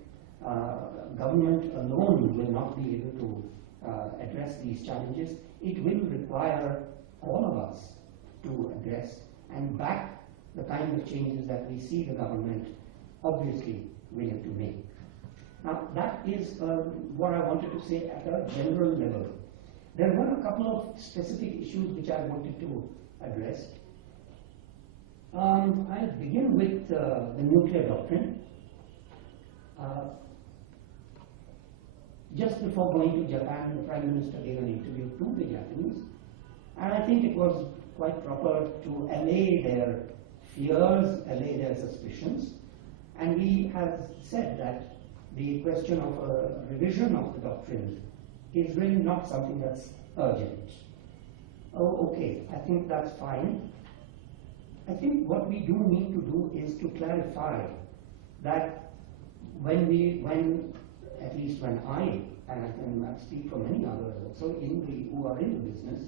government alone will not be able to address these challenges. It will require all of us to address and back the kind of changes that we see the government obviously willing to make. Now, that is what I wanted to say at a general level. There were a couple of specific issues which I wanted to address. I'll begin with the nuclear doctrine. Just before going to Japan, the Prime Minister gave an interview to the Japanese, and I think it was quite proper to allay their fears, allay their suspicions, and he has said that the question of a revision of the doctrine is really not something that's urgent. Oh, okay, I think that's fine. I think what we do need to do is to clarify that when at least when I, and I can speak for many others also who are in the business,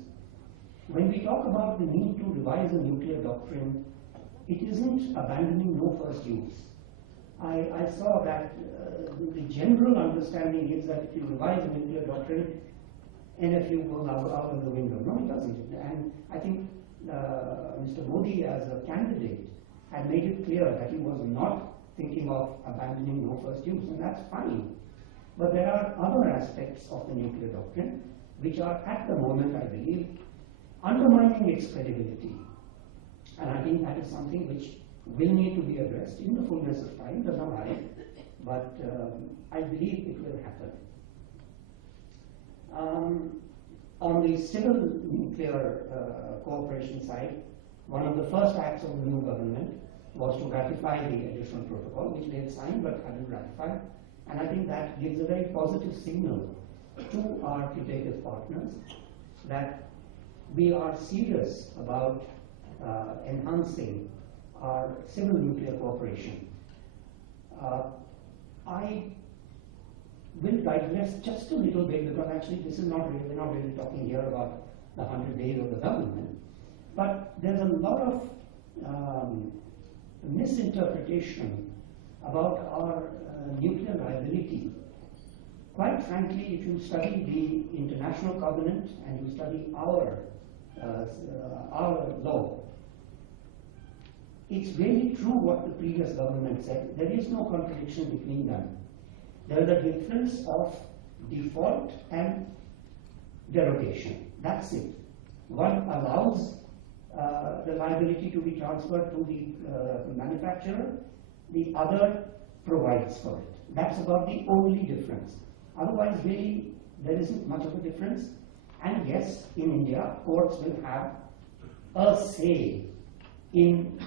when we talk about the need to revise a nuclear doctrine, it isn't abandoning no first use. I saw that the general understanding is that if you revise a nuclear doctrine, NFU goes out of the window. No, it doesn't. And I think Mr. Modi, as a candidate, had made it clear that he was not thinking of abandoning no first use, and that's fine. But there are other aspects of the nuclear doctrine which are at the moment, I believe, undermining its credibility. And I think that is something which will need to be addressed in the fullness of time, does not hurry, but I believe it will happen. On the civil nuclear cooperation side, one of the first acts of the new government was to ratify the additional protocol, which they had signed but hadn't ratified. And I think that gives a very positive signal to our putative partners that we are serious about enhancing our civil nuclear cooperation. I will digress just a little bit, because actually this is not really, we're not really talking here about the 100 days of the government, but there's a lot of misinterpretation about our nuclear liability. Quite frankly, if you study the international covenant and you study our law, it's really true what the previous government said. There is no contradiction between them. There is a difference of default and derogation. That's it. One allows the liability to be transferred to the manufacturer, the other provides for it. That's about the only difference. Otherwise, really, there isn't much of a difference. And yes, in India, courts will have a say in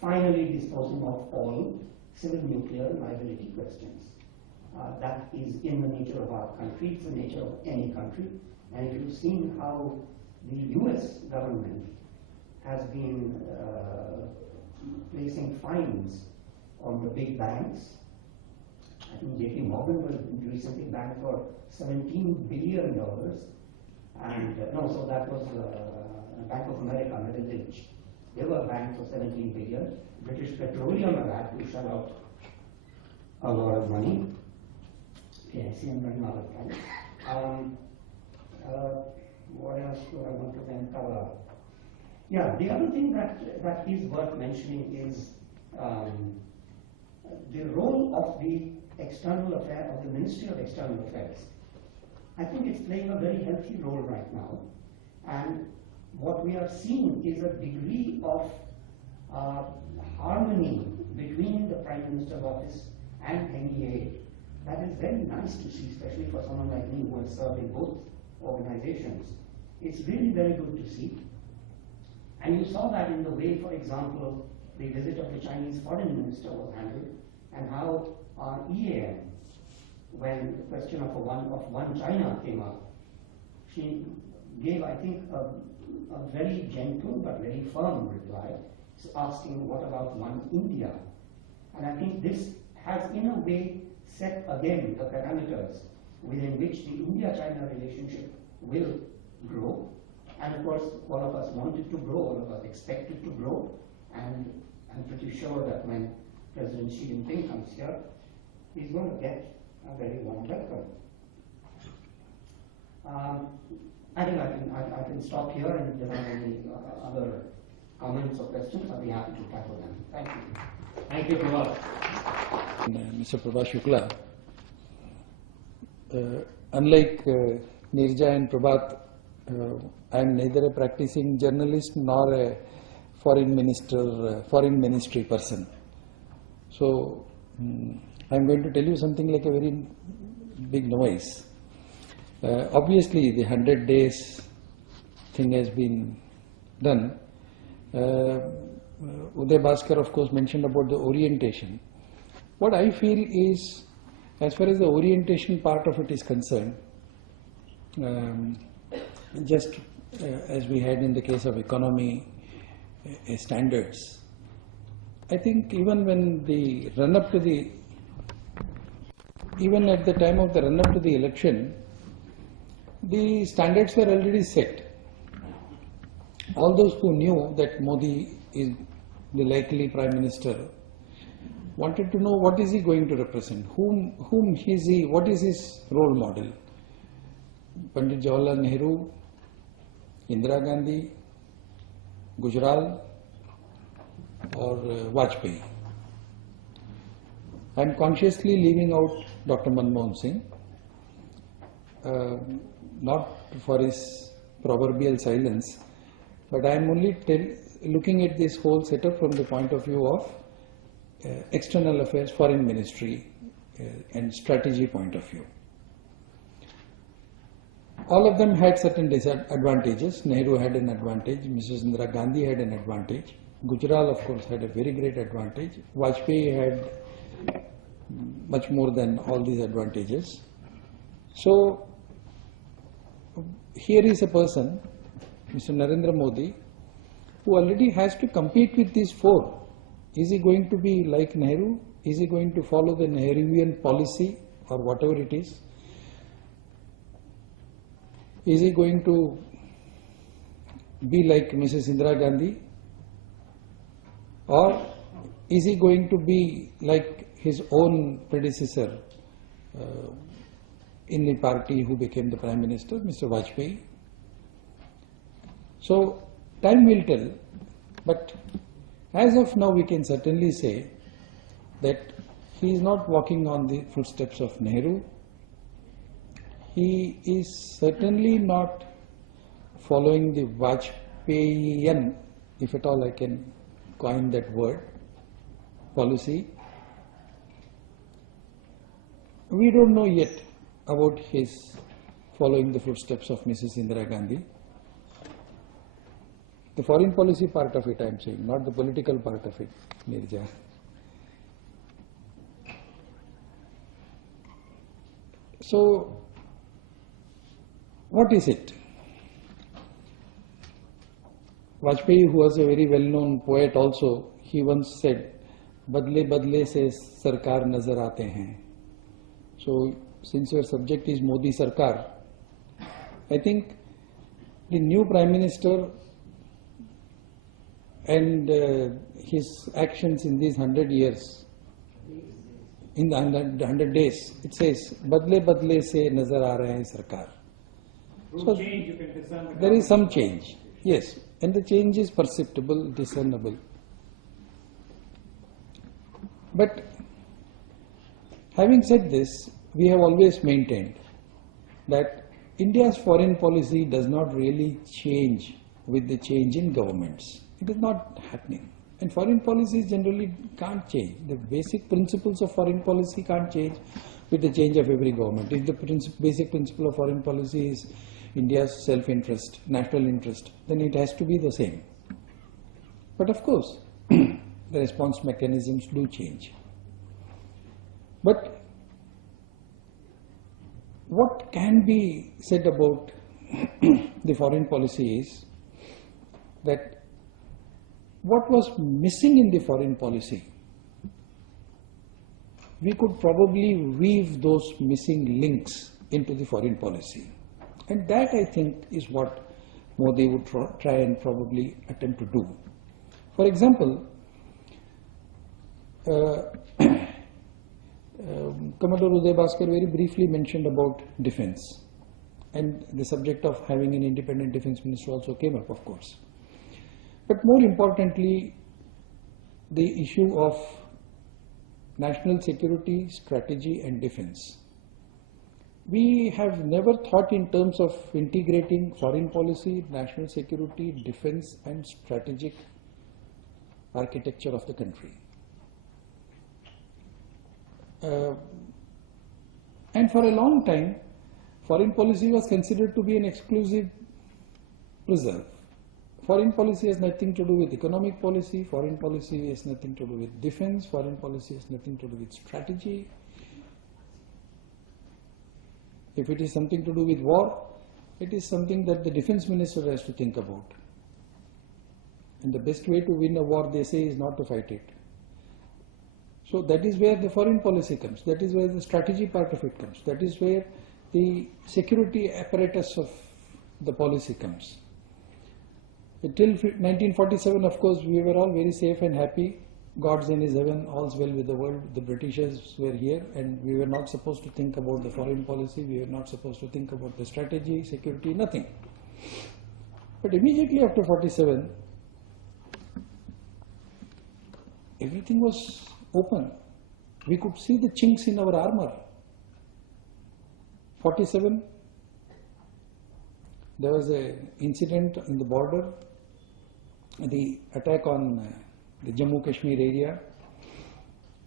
finally disposing of all civil nuclear liability questions. That is in the nature of our country, it's the nature of any country. And if you've seen how the US government has been placing fines on the big banks, I think JP Morgan was recently banned for $17 billion. And no, so that was Bank of America, Merrill Lynch. They were banned for $17 billion. British Petroleum had to shell out a lot of money. Okay, I see I'm running out of time. What else do I want to then cover? Yeah, the other thing that is worth mentioning is the role of the external affair of the Ministry of External Affairs. I think it's playing a very healthy role right now, and what we are seeing is a degree of harmony between the Prime Minister's office and NEA that is very nice to see, especially for someone like me who has served in both organizations. It's really very good to see. And you saw that in the way, for example, the visit of the Chinese foreign minister was handled, and how our EAM, when the question of one China came up, she gave, I think, a very gentle but very firm reply, asking what about one India? And I think this has in a way set again the parameters within which the India-China relationship will grow. And of course, all of us want it to grow, all of us expect it to grow, and I'm pretty sure that when President Xi Jinping comes here, he's going to get a very warm welcome. I think I can stop here, and if there are any other comments or questions, I'll be happy to tackle them. Thank you. Thank you, Prabhat. Mr. Prabhat Shukla, unlike Nirja and Prabhat, I am neither a practicing journalist nor a foreign ministry person. So I am going to tell you something like a very big noise. Obviously, the 100 days thing has been done. Uday Bhaskar, of course, mentioned about the orientation. What I feel is, as far as the orientation part of it is concerned, just as we had in the case of economy standards, I think even when the run-up to the, even at the time of the run-up to the election, the standards were already set. All those who knew that Modi is the likely Prime Minister wanted to know what is he going to represent, whom is he, what is his role model. Pandit Jawaharlal Nehru, Indira Gandhi, Gujral, or Vajpayee. I am consciously leaving out Dr. Manmohan Singh, not for his proverbial silence, but I am only looking at this whole setup from the point of view of external affairs, foreign ministry and strategy point of view. All of them had certain disadvantages. Nehru had an advantage, Mrs. Indira Gandhi had an advantage, Gujral of course had a very great advantage, Vajpayee had much more than all these advantages. So here is a person, Mr. Narendra Modi, who already has to compete with these four. Is he going to be like Nehru? Is he going to follow the Nehruvian policy or whatever it is? Is he going to be like Mrs. Indira Gandhi? Or is he going to be like his own predecessor in the party who became the Prime Minister, Mr. Vajpayee? So time will tell, but as of now we can certainly say that he is not walking on the footsteps of Nehru. He is certainly not following the Vajpayeean, if at all I can coin that word, policy. We don't know yet about his following the footsteps of Mrs. Indira Gandhi. The foreign policy part of it I am saying, not the political part of it, Nirja. So, what is it? Vajpayee, who was a very well-known poet also, he once said, "Badle badle se Sarkar nazar aate hain." So, since your subject is Modi Sarkar, I think the new Prime Minister and his actions in these 100 years, in the 100 days, it says, "Badle badle se nazar aa rahe hain Sarkar." So change, you can discern the there is some change, yes, and the change is perceptible, discernible. But having said this, we have always maintained that India's foreign policy does not really change with the change in governments. It is not happening. And foreign policies generally can't change. The basic principles of foreign policy can't change with the change of every government. If the basic principle of foreign policy is India's self-interest, national interest, then it has to be the same. But of course, the response mechanisms do change. But what can be said about the foreign policy is that what was missing in the foreign policy, we could probably weave those missing links into the foreign policy. And that, I think, is what Modi would try and probably attempt to do. For example, Commodore Uday Bhaskar very briefly mentioned about defense, and the subject of having an independent defense minister also came up, of course. But more importantly, the issue of national security, strategy and defense. We have never thought in terms of integrating foreign policy, national security, defense and strategic architecture of the country. And for a long time, foreign policy was considered to be an exclusive preserve. Foreign policy has nothing to do with economic policy, foreign policy has nothing to do with defense, foreign policy has nothing to do with strategy. If it is something to do with war, it is something that the defense minister has to think about. And the best way to win a war, they say, is not to fight it. So that is where the foreign policy comes, that is where the strategy part of it comes, that is where the security apparatus of the policy comes. Till 1947, of course, we were all very safe and happy. God's in His heaven, all's well with the world. The Britishers were here and we were not supposed to think about the foreign policy, we were not supposed to think about the strategy, security, nothing. But immediately after 47, everything was open. We could see the chinks in our armor. 47, there was an incident in the border, the attack on the Jammu Kashmir area,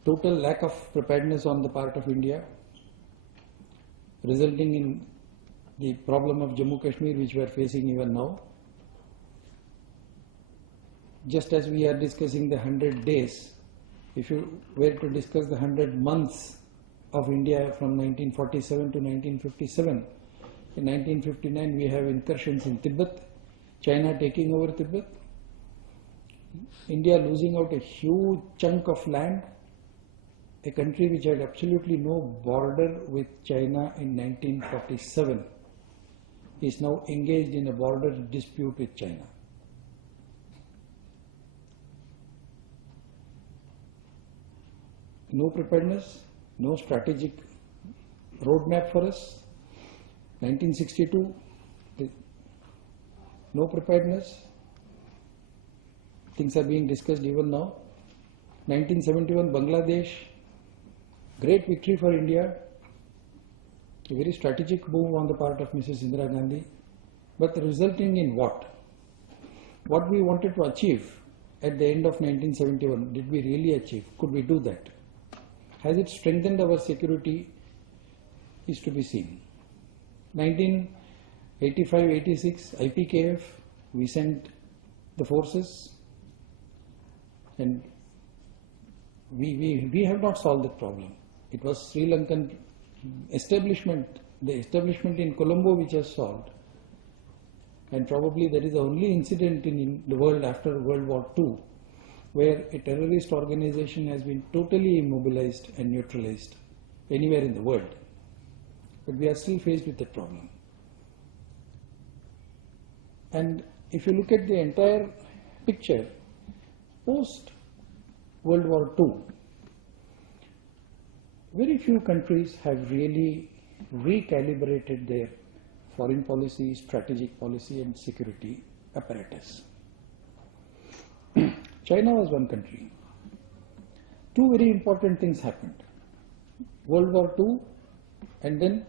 total lack of preparedness on the part of India, resulting in the problem of Jammu Kashmir which we are facing even now. Just as we are discussing the 100 days, if you were to discuss the 100 months of India from 1947 to 1957, in 1959 we have incursions in Tibet, China taking over Tibet, India losing out a huge chunk of land, a country which had absolutely no border with China in 1947 is now engaged in a border dispute with China. No preparedness, no strategic roadmap for us. 1962, no preparedness. Things are being discussed even now. 1971, Bangladesh, great victory for India, a very strategic move on the part of Mrs. Indira Gandhi, but resulting in what? What we wanted to achieve at the end of 1971, did we really achieve? Could we do that? Has it strengthened our security? Is to be seen. 1985-86, IPKF, we sent the forces, and we have not solved that problem. It was Sri Lankan establishment, the establishment in Colombo which has solved, and probably that is the only incident in the world after World War II where a terrorist organization has been totally immobilized and neutralized anywhere in the world. But we are still faced with that problem. And if you look at the entire picture, post World War II, very few countries have really recalibrated their foreign policy, strategic policy and security apparatus. China was one country. Two very important things happened. World War II and then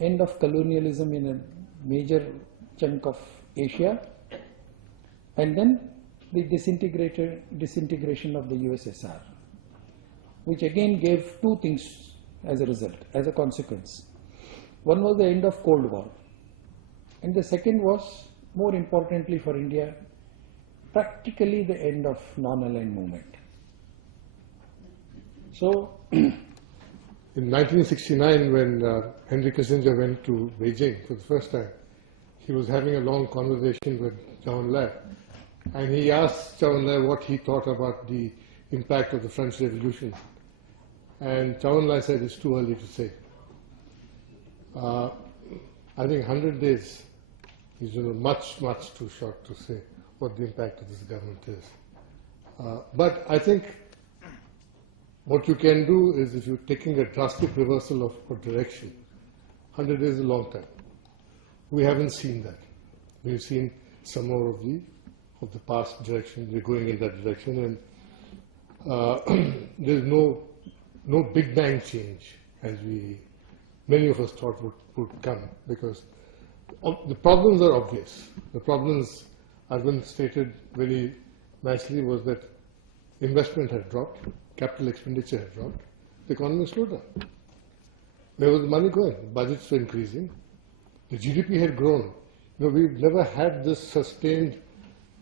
end of colonialism in a major chunk of Asia, and then the disintegration of the USSR, which again gave two things as a result, as a consequence. One was the end of Cold War, and the second was, more importantly for India, practically the end of non-aligned movement. So, in 1969, when Henry Kissinger went to Beijing for the first time, he was having a long conversation with Zhou Enlai, and he asked Zhou Enlai what he thought about the impact of the French Revolution. And Zhou Enlai said it's too early to say. I think 100 days is much, much too short to say what the impact of this government is. But I think what you can do is, if you're taking a drastic reversal of direction, 100 days is a long time. We haven't seen that. We've seen some more of the past direction. We're going in that direction, and there's no big bang change as many of us thought would come, because the problems are obvious. The problems, Arvind stated very nicely, was that investment had dropped, capital expenditure had dropped, the economy slowed down. Where was the money going? Budgets were increasing. The GDP had grown. We've never had this sustained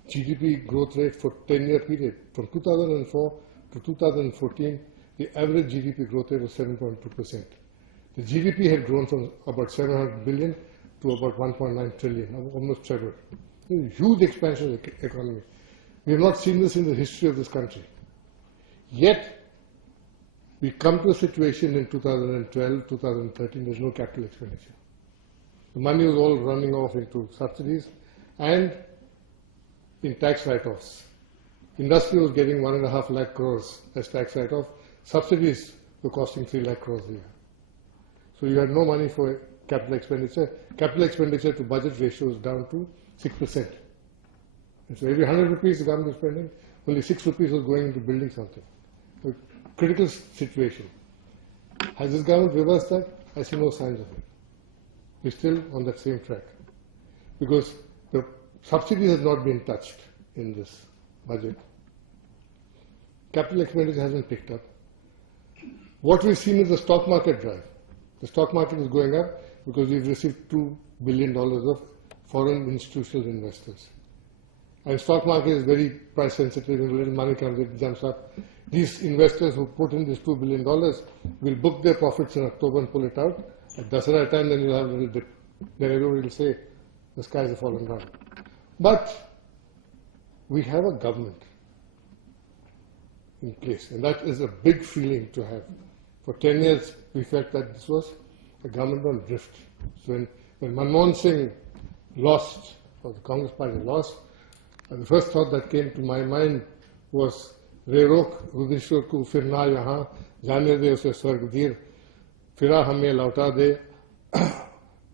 GDP growth rate for 10-year period. From 2004 to 2014, the average GDP growth rate was 7.2%. The GDP had grown from about 700 billion to about 1.9 trillion, almost trebled. Huge expansion of the economy. We have not seen this in the history of this country. Yet, we come to a situation in 2012, 2013, there's no capital expenditure. The money was all running off into subsidies and in tax write-offs. Industry was getting 1.5 lakh crores as tax write-off. Subsidies were costing 3 lakh crores a year. So you had no money for capital expenditure. Capital expenditure to budget ratio is down to 6%. And so every 100 rupees the government is spending, only 6 rupees was going into building something. A critical situation. Has this government reversed that? I see no signs of it. We're still on that same track. Because the subsidy has not been touched in this budget. Capital expenditure hasn't picked up. What we've seen is the stock market drive. The stock market is going up because we've received $2 billion of foreign institutional investors. And stock market is very price sensitive. When a little money comes, it jumps up. These investors who put in this $2 billion will book their profits in October and pull it out. At Dasara time, then you'll have a little dip. Then everybody will say, the skies are falling down. But we have a government in place, and that is a big feeling to have. For 10 years, we felt that this was a government on drift. So when Manmohan Singh lost, or the Congress party lost, the first thought that came to my mind was, Rerok Rudishwar ko firna yahan, jaane de use swargdhir, fira hame lauta de,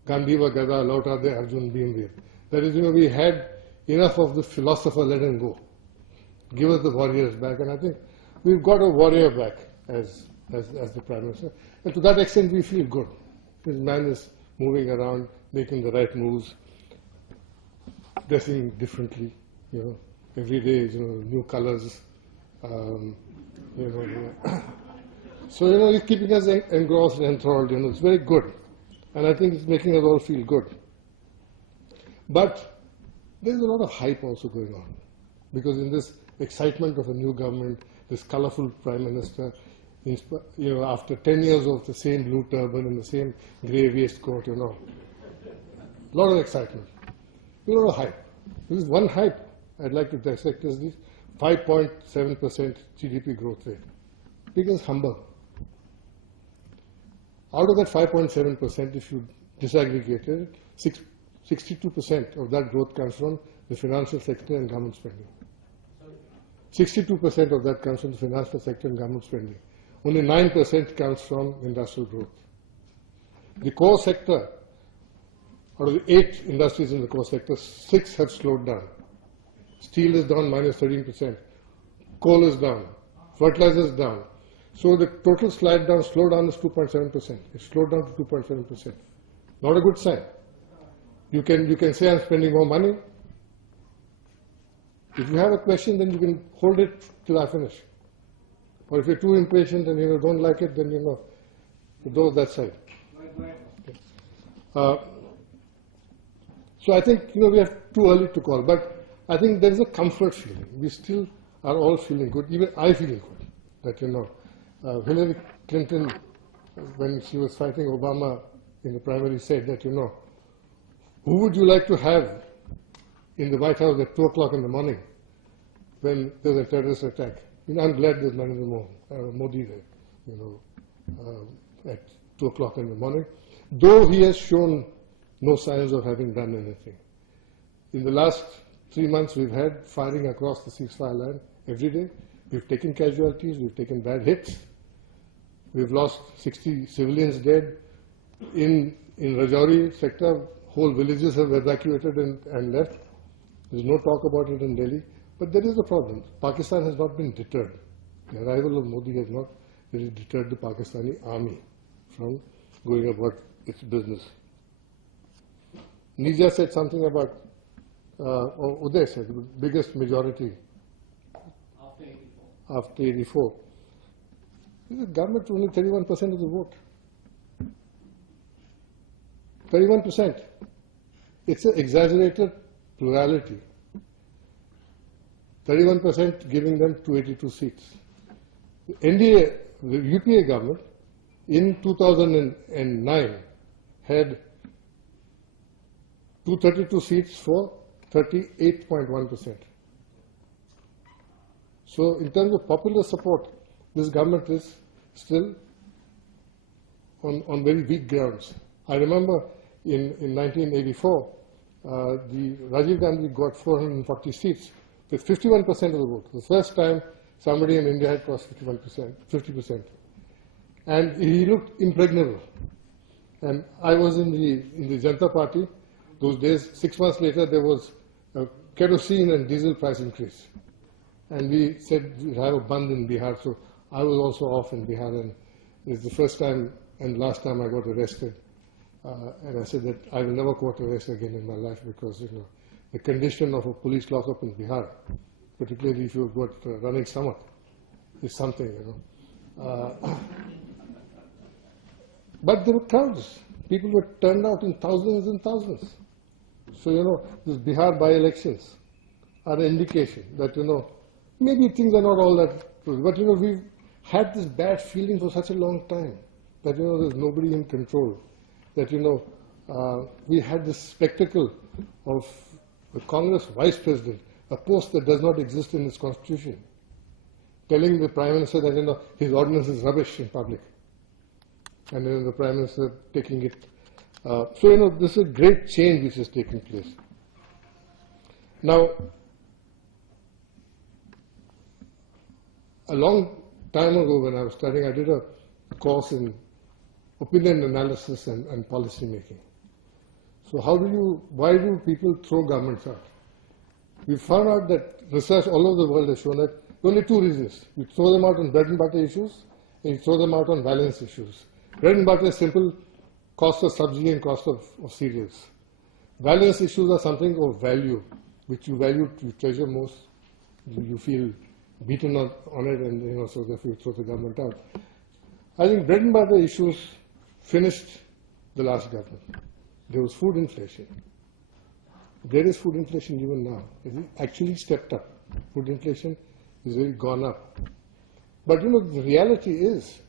Gandhi wa gada lauta de Arjun Bhimveer. That is, we had enough of the philosopher, let him go. Give us the warriors back, and I think we've got a warrior back as the Prime Minister. And to that extent, we feel good. This man is moving around, making the right moves, dressing differently, every day, new colors, So, he's keeping us engrossed and enthralled, it's very good. And I think it's making us all feel good. But there's a lot of hype also going on. Because in this excitement of a new government, this colorful Prime Minister, after 10 years of the same blue turban and the same grey waistcoat, a lot of excitement, a lot of hype. This is one hype I'd like to dissect is the 5.7% GDP growth rate. Because humbug. Out of that 5.7%, if you disaggregate it, 62% of that growth comes from the financial sector and government spending. 62% of that comes from the financial sector and government spending. Only 9% comes from industrial growth. The core sector, out of the 8 industries in the core sector, 6 have slowed down. Steel is down -13%. Coal is down. Fertilizer is down. So the total slowdown is 2.7%. It's slowed down to 2.7%. Not a good sign. You can say I'm spending more money. If you have a question, then you can hold it till I finish. Or if you're too impatient and don't like it, then you go that side. So I think we are too early to call, but I think there is a comfort feeling. We still are all feeling good. Even I feel good that Hillary Clinton, when she was fighting Obama in the primary, said that who would you like to have in the White House at 2 o'clock in the morning when there's a terrorist attack? I'm glad there's Narendra Modi there, at 2 o'clock in the morning, though he has shown no signs of having done anything. In the last 3 months, we've had firing across the ceasefire line every day. We've taken casualties, we've taken bad hits. We've lost 60 civilians dead. In Rajouri sector, whole villages have evacuated and left. There's no talk about it in Delhi. But there is a problem. Pakistan has not been deterred. The arrival of Modi has not really deterred the Pakistani army from going about its business. Nija said something about, or Uday said, the biggest majority after 84. The government only 31% of the vote. 31%. It's an exaggerated plurality. 31% giving them 282 seats. The NDA, the UPA government, in 2009 had 232 seats for 38.1%. So in terms of popular support, this government is still on very weak grounds. I remember in 1984, the Rajiv Gandhi got 440 seats with 51% of the vote. The first time somebody in India had crossed 50%. And he looked impregnable. And I was in the Janata Party. Those days, 6 months later, there was a kerosene and diesel price increase. And we said we'll have a band in Bihar. So I was also off in Bihar, and it's the first time and last time I got arrested And I said that I will never quote a race again in my life because, the condition of a police lockup in Bihar, particularly if you've got running stomach, is something, But there were crowds. People were turned out in thousands and thousands. So, these Bihar by-elections are an indication that, maybe things are not all that good. But, we've had this bad feeling for such a long time that, there's nobody in control. That, we had this spectacle of the Congress Vice President, a post that does not exist in this Constitution, telling the Prime Minister that, his ordinance is rubbish in public. And the Prime Minister taking it. So, this is a great change which has taken place. Now, a long time ago when I was studying, I did a course in opinion analysis and policy making. So why do people throw governments out? We found out that research all over the world has shown that only two reasons. You throw them out on bread and butter issues, and you throw them out on balance issues. Bread and butter is simple, cost of subsidy and cost of cereals. Balance issues are something of value, which you value, you treasure most, you feel beaten on it, and so therefore you throw the government out. I think bread and butter issues finished the last government. There was food inflation. There is food inflation even now. It actually stepped up. Food inflation has really gone up. But the reality is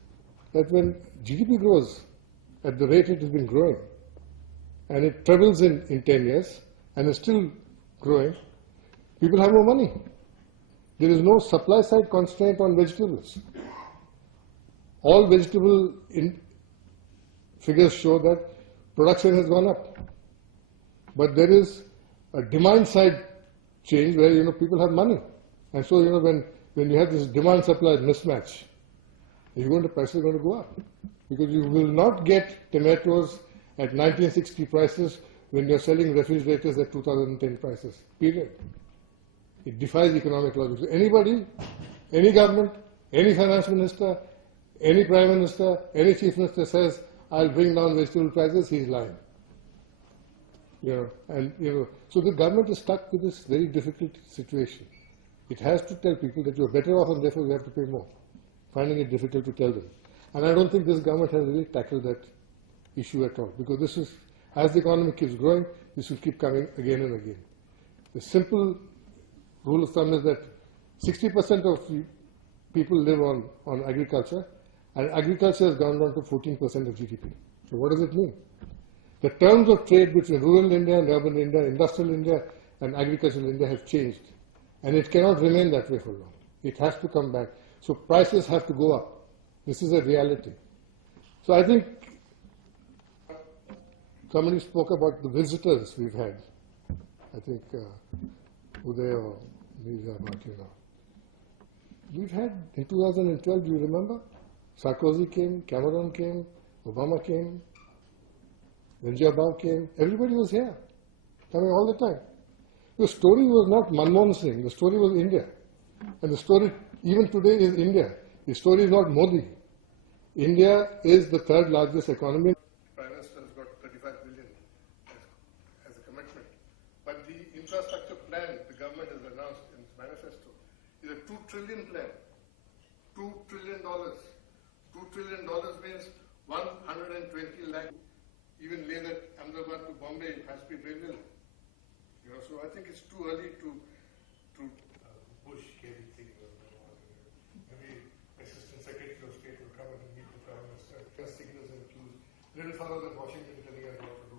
that when GDP grows at the rate it has been growing, and it trebles in 10 years, and is still growing, people have more money. There is no supply side constraint on vegetables. All vegetable figures show that production has gone up. But there is a demand side change where, people have money. And so, when you have this demand supply mismatch, prices are going to go up. Because you will not get tomatoes at 1960 prices when you're selling refrigerators at 2010 prices. Period. It defies economic logic. So anybody, any government, any finance minister, any prime minister, any chief minister says, I'll bring down vegetable prices, he's lying. So the government is stuck with this very difficult situation. It has to tell people that you're better off and therefore you have to pay more. Finding it difficult to tell them. And I don't think this government has really tackled that issue at all. Because this is, as the economy keeps growing, this will keep coming again and again. The simple rule of thumb is that 60% of people live on agriculture, and agriculture has gone down to 14% of GDP. So what does it mean? The terms of trade between rural India and urban India, industrial India and agricultural India have changed. And it cannot remain that way for long. It has to come back. So prices have to go up. This is a reality. So I think somebody spoke about the visitors we've had. I think Uday or Lisa about We've had, in 2012, do you remember? Sarkozy came, Cameron came, Obama came, Benjabav came, everybody was here, coming all the time. The story was not Manmohan Singh, the story was India. And the story, even today, is India. The story is not Modi. India is the third largest economy. The Prime Minister has got 35 billion as a commitment. But the infrastructure plan the government has announced in its manifesto is a 2 trillion plan. $2 trillion. $2 trillion means 120 lakh. Even lay that Ahmedabad to Bombay high-speed railway. So I think it's too early to push anything. Maybe Assistant Secretary of State will come and meet the Prime Minister. Signals and cues. Little further than Washington telling us what to do.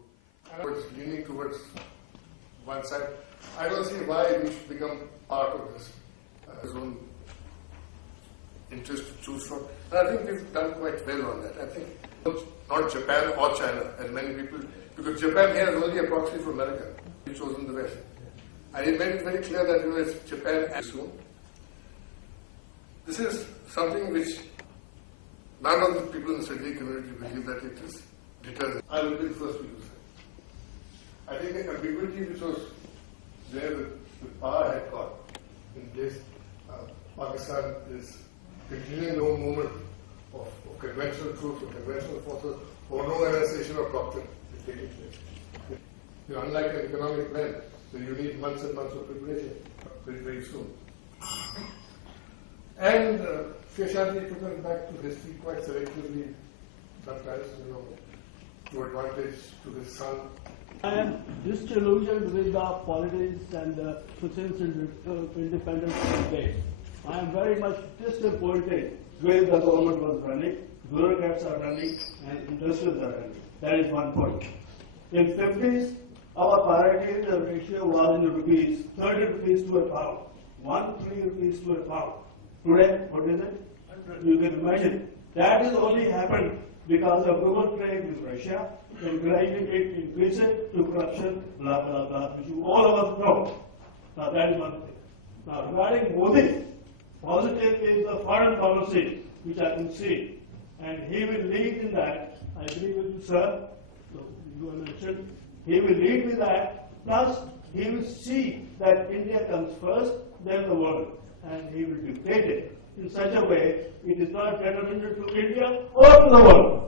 And it's leaning towards one side. I don't see why we should become part of this. His own interest to choose from. And I think we've done quite well on that. I think not Japan or China, as many people, because Japan here is only a proxy for America. We've chosen the West. And he made it very clear that it's Japan and soon. This is something which none of the people in the Sydney community believe that it is deterrent. I will be the first to use it. I think the ambiguity which was there with power had got in place. Pakistan is continuing no movement of conventional troops or conventional forces or no annexation of doctrine. taking place. Unlike an economic blend, so you need months and months of preparation very, very soon. And Sheshanti took us back to history quite selectively, sometimes, to advantage to his son. I am disillusioned with the politics and the since independence debate. I am very much disappointed with the government was running, bureaucrats are running, and industrials are running. That is one point. In 50s, our parity, the ratio was in rupees, 30 rupees to a pound, 3 rupees to a pound. Today, what is it? You can imagine. That has only happened because of global trade with Russia, and gradually it increased to corruption, blah, blah, blah, which you all of us know. Now that is one thing. Now regarding Modi, positive is the foreign policy, which I can see, and he will lead in that. I agree with you, sir. So you mentioned he will lead with that. Plus, he will see that India comes first, then the world, and he will dictate it in such a way it is not detrimental to India or to the world.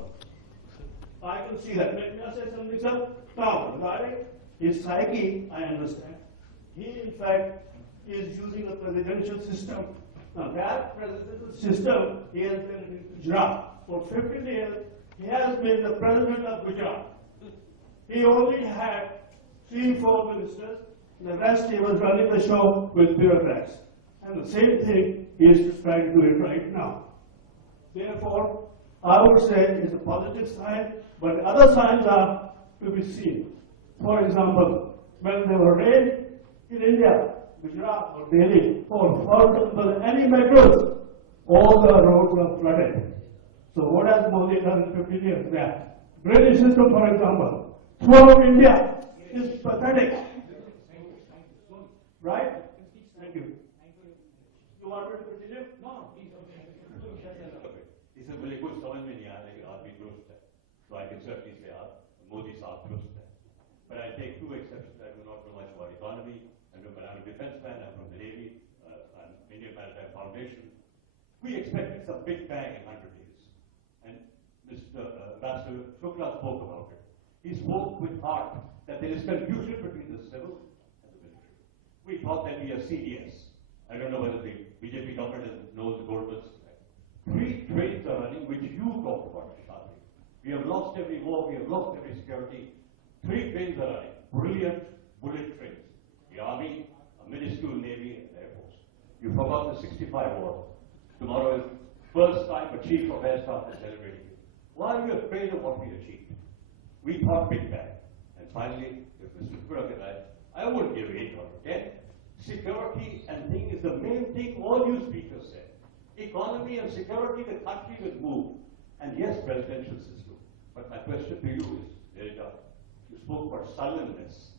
I can see that. Let me say something, sir. Now, regarding his psyche, I understand. He, in fact, is using a presidential system. Now, that presidential system, he has been in Gujarat. For 15 years, he has been the president of Gujarat. He only had 3-4 ministers, and the rest he was running the show with bureaucrats. And the same thing he is trying to do it right now. Therefore, I would say it's a positive sign, but other signs are to be seen. For example, when there were rain in India, Gujarat or Delhi, or for example, any metros, all the roads were flooded. So what has Modi done in 15 years there? British system, for example, throughout India is pathetic. Right? Thank you. You want me to continue? No. इसे मुझे कुछ समझ में नहीं आया लेकिन आप भी दुरुस्त है so I can certainly say Modi साहब दुरुस्त है but I take 2 exceptions. I do not know much about economy and I'm a defense man, I'm from the Navy, I'm Indian Maritime Foundation. We expected some big bang in 100 days and Mr. Ambassador Shukla spoke about it. He spoke with heart that there is confusion between the civil and the military. We thought that we are CDS. I don't know whether the BJP government knows the Goldman's. 3 trains are running, which you talked about, Shantri. We have lost every war, we have lost every security. 3 trains are running, brilliant bullet trains. The Army, a minuscule Navy, and the Air Force. You forgot the 65 war. Tomorrow is first time a Chief of Air Staff is celebrating it. Why are you afraid of what we achieved? We thought big bang. And finally, if Mr. Purakai, I wouldn't give 8 out of 10. Security and thing is the main thing all you speakers said. Economy and security, the country will move. And yes, presidential system. But my question to you is, Derita, you spoke about sullenness.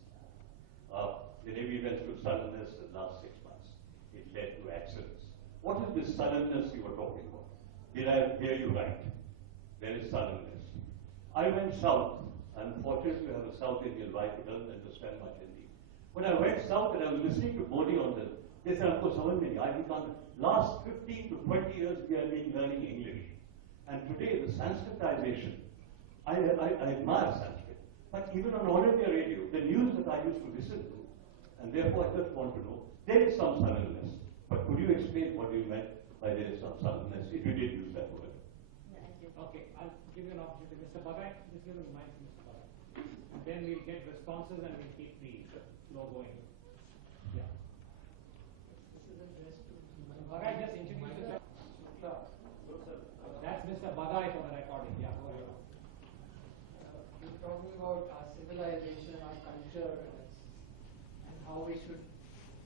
The Navy went through sullenness in the last 6 months. It led to accidents. What is this sullenness you were talking about? Did I hear you right? There is sullenness. I went south. I'm fortunate to have a South Indian wife who doesn't understand much Hindi. When I went south and I was listening to Modi on this, they said, "Uncle, समझ में नहीं आई because last 15 to 20 years we have been learning English, and today the Sanskritization. I admire Sanskrit, but even on all India radio, the news that I used to listen to, and therefore I just want to know there is some sullenness. But could you explain what you meant by there is some sullenness, if you did use that word?" Okay, I'll give you an opportunity. Mr. Bagai, just give me the mic to Mr. Bagai. And then we'll get responses and we'll keep the flow going. Yeah. Mr. Bagai, just introduce yourself. That's Mr. Bagai for the recording. Yeah, go ahead. We're talking about our civilization, our culture, and how we should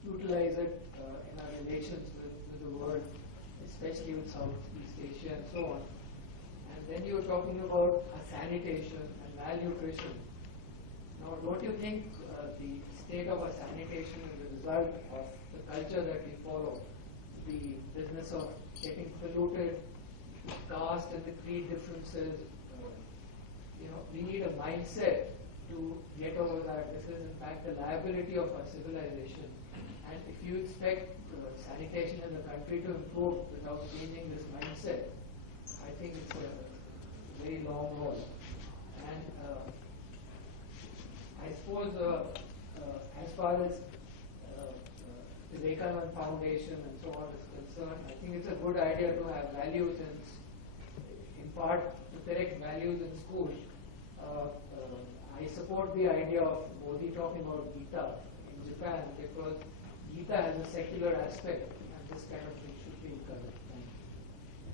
utilize it in our relations with the world, especially with Southeast Asia and so on. And then you're talking about sanitation and malnutrition. Now, don't you think the state of our sanitation is a result of the culture that we follow? The business of getting polluted, the caste and the creed differences. We need a mindset to get over that. This is in fact the liability of our civilization. And if you expect sanitation in the country to improve without changing this mindset, I think it's a very long haul. And I suppose as far as the Vivekananda Foundation and so on is concerned, I think it's a good idea to have values and in part to correct values in school. I support the idea of Modi talking about Gita in Japan because Gita has a secular aspect and this kind of thing should be encouraged.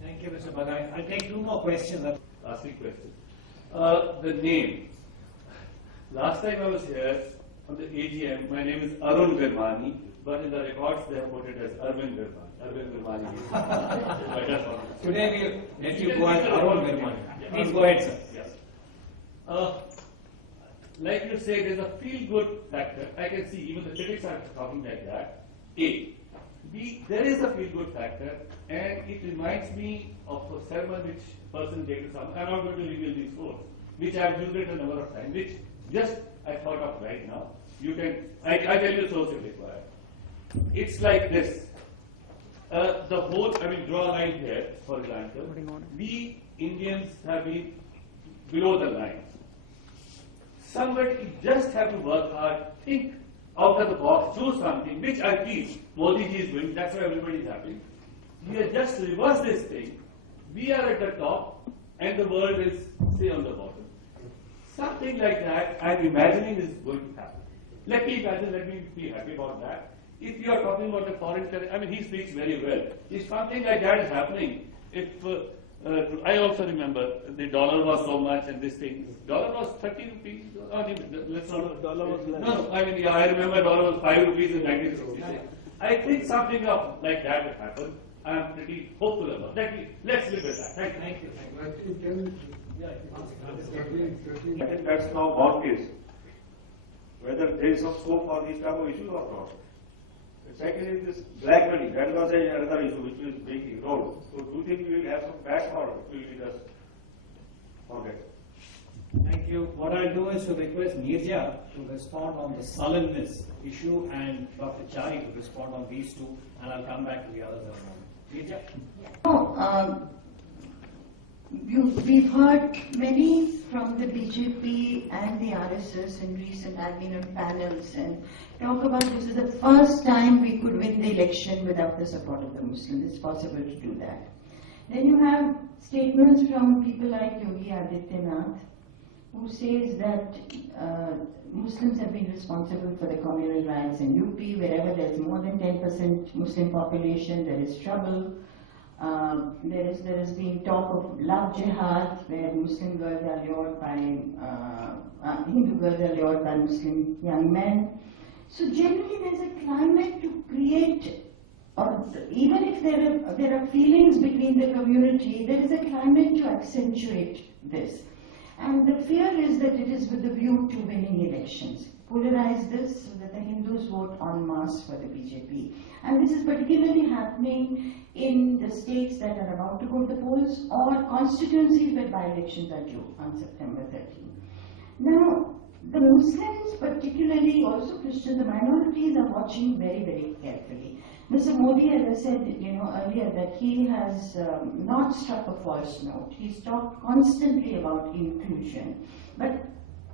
Thank you, Mr. Bagay. I'll take two more questions. Last question. The name. Last time I was here on the AGM, my name is Arun Virmani, but in the records they have put it as Arvind Virmani. Arvind Virmani. Today we'll let you go as Arun Virmani. Please go ahead, sir. Yes. Like you say, there's a feel-good factor. I can see even the critics are talking like that. A. B. There is a feel-good factor, and it reminds me of a sermon which person gave to someone. I'm not going to reveal these quotes, which I've used it a number of times, which just I thought of right now. You can, I tell you source if required. It's like this. The whole, I mean, draw a line here, for example. We Indians have been below the line. Somebody just have to work hard, think out of the box, choose something, which I feel Modi ji is doing, that's why everybody is happy. We have just reversed this thing. We are at the top and the world is, say, on the bottom. Something like that I'm imagining is going to happen. Let me imagine, let me be happy about that. If you are talking about the foreign currency, I mean, he speaks very well. If something like that is happening, if I also remember the dollar was so much and this thing, dollar was 30 rupees. Let's not. Dollar was less. No, I mean, yeah, I remember dollar was 5 rupees in 1966. I think something like that will happen. I'm pretty hopeful about that. Let's live with that. Thank you. I think that's now gone case. Whether there is some scope for these type of issues or not. Secondly, this black money, that was another issue which is being ignored. So do you think we will have some back or will we just forget? Thank you. What I'll do is to request Nirja to respond on the sullenness issue and Dr. Chari to respond on these two, and I'll come back to the others in a moment. Nirja? We've heard many from the BJP and the RSS in recent admin panels and talk about this is the first time we could win the election without the support of the Muslims. It's possible to do that. Then you have statements from people like Yogi Adityanath, who says that Muslims have been responsible for the communal riots in UP. Wherever there's more than 10% Muslim population, there is trouble. There has been talk of love jihad, where Muslim girls are lured by Hindu girls are lured by Muslim young men. So generally, there's a climate to create, or even if there are feelings between the community, there is a climate to accentuate this. And the fear is that it is with the view to winning elections. Polarize this so that the Hindus vote en masse for the BJP. And this is particularly happening in the states that are about to go to the polls or constituencies where by-elections are due on September 13. Now, the Muslims, particularly also Christians, the minorities are watching very, very carefully. Mr. Modi, as I said earlier, that he has not struck a false note. He's talked constantly about inclusion. But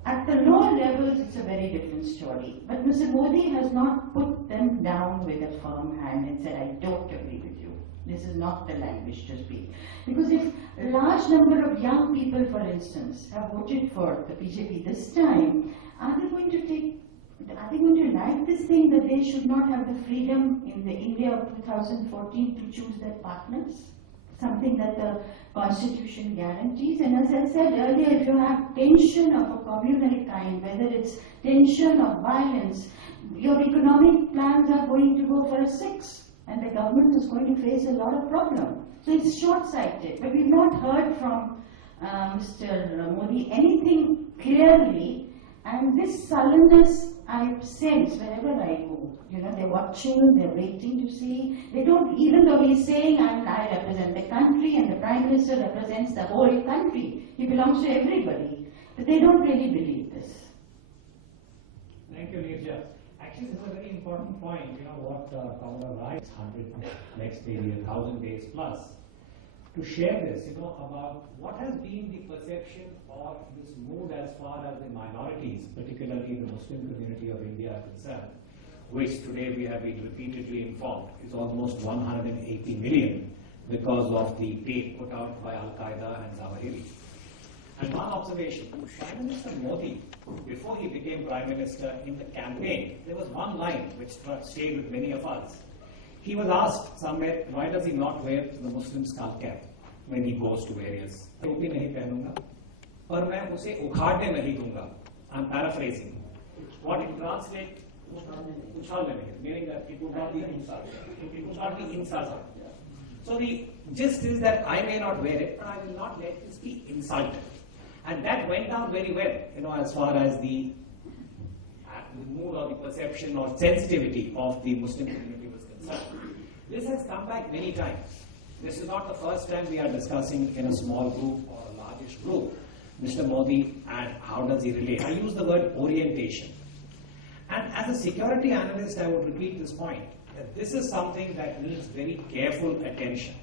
at the lower levels, it's a very different story. But Mr. Modi has not put them down with a firm hand and said, I don't agree with you. This is not the language to speak. Because if a large number of young people, for instance, have voted for the BJP this time, are they going to like this thing that they should not have the freedom in the India of 2014 to choose their partners? Something that the Constitution guarantees. And as I said earlier, if you have tension of a communal kind, whether it's tension or violence, your economic plans are going to go for a 6, and the government is going to face a lot of problems. So it's short-sighted. But we've not heard from Mr. Modi anything clearly, and this sullenness I sense wherever I go. They're watching, they're waiting to see. They don't, even though he's saying, I represent the country and the Prime Minister represents the whole country. He belongs to everybody. But they don't really believe this. Thank you, Nirja. Actually, this is a very important point. What Governor writes, 100 next day, 1,000 days plus. to share this, about what has been the perception of this mood as far as the minorities, particularly the Muslim community of India are concerned, which today we have been repeatedly informed is almost 180 million because of the tape put out by Al-Qaeda and Zawahiri. And one observation, Prime Minister Modi, before he became Prime Minister, in the campaign, there was one line which stayed with many of us. He was asked somewhere, why does he not wear the Muslim skull cap when he goes to areas? टोपी नहीं पहनूंगा, पर मैं उसे उखाड़ने नहीं दूंगा. I'm paraphrasing. What it translates, उछालने नहीं, meaning that it would not be insulted. It would not be insulted. So the gist is that I may not wear it, but I will not let this be insulted. And that went down very well, as far as the mood or the perception or sensitivity of the Muslim community was concerned. This has come back many times. This is not the first time we are discussing in a small group or a largish group, Mr. Modi and how does he relate. I use the word orientation. And as a security analyst, I would repeat this point, that this is something that needs very careful attention.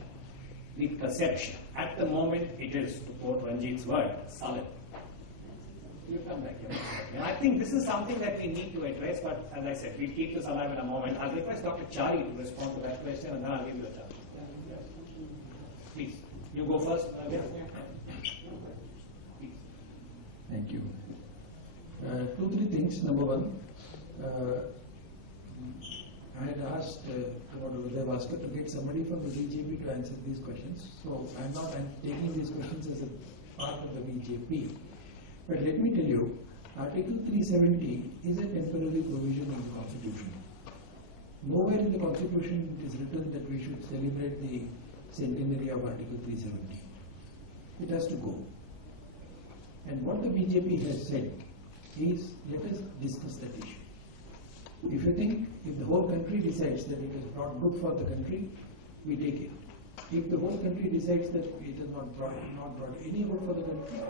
The perception. At the moment, it is, to quote Ranjit's word, sullen. You come back here. And I think this is something that we need to address, but as I said, we'll keep this alive in a moment. I'll request Dr. Chari to respond to that question, and then I'll give you a chance. Please, you go first. Please. Thank you. 2-3 things. Number one, I had asked Uday Bhaskar to get somebody from the BJP to answer these questions. So I'm taking these questions as a part of the BJP. But let me tell you, Article 370 is a temporary provision in the Constitution. Nowhere in the Constitution it is written that we should celebrate the centenary of Article 370. It has to go. And what the BJP has said is, let us discuss that issue. If you think, if the whole country decides that it is not good for the country, we take it. If the whole country decides that it is not brought any good for the country,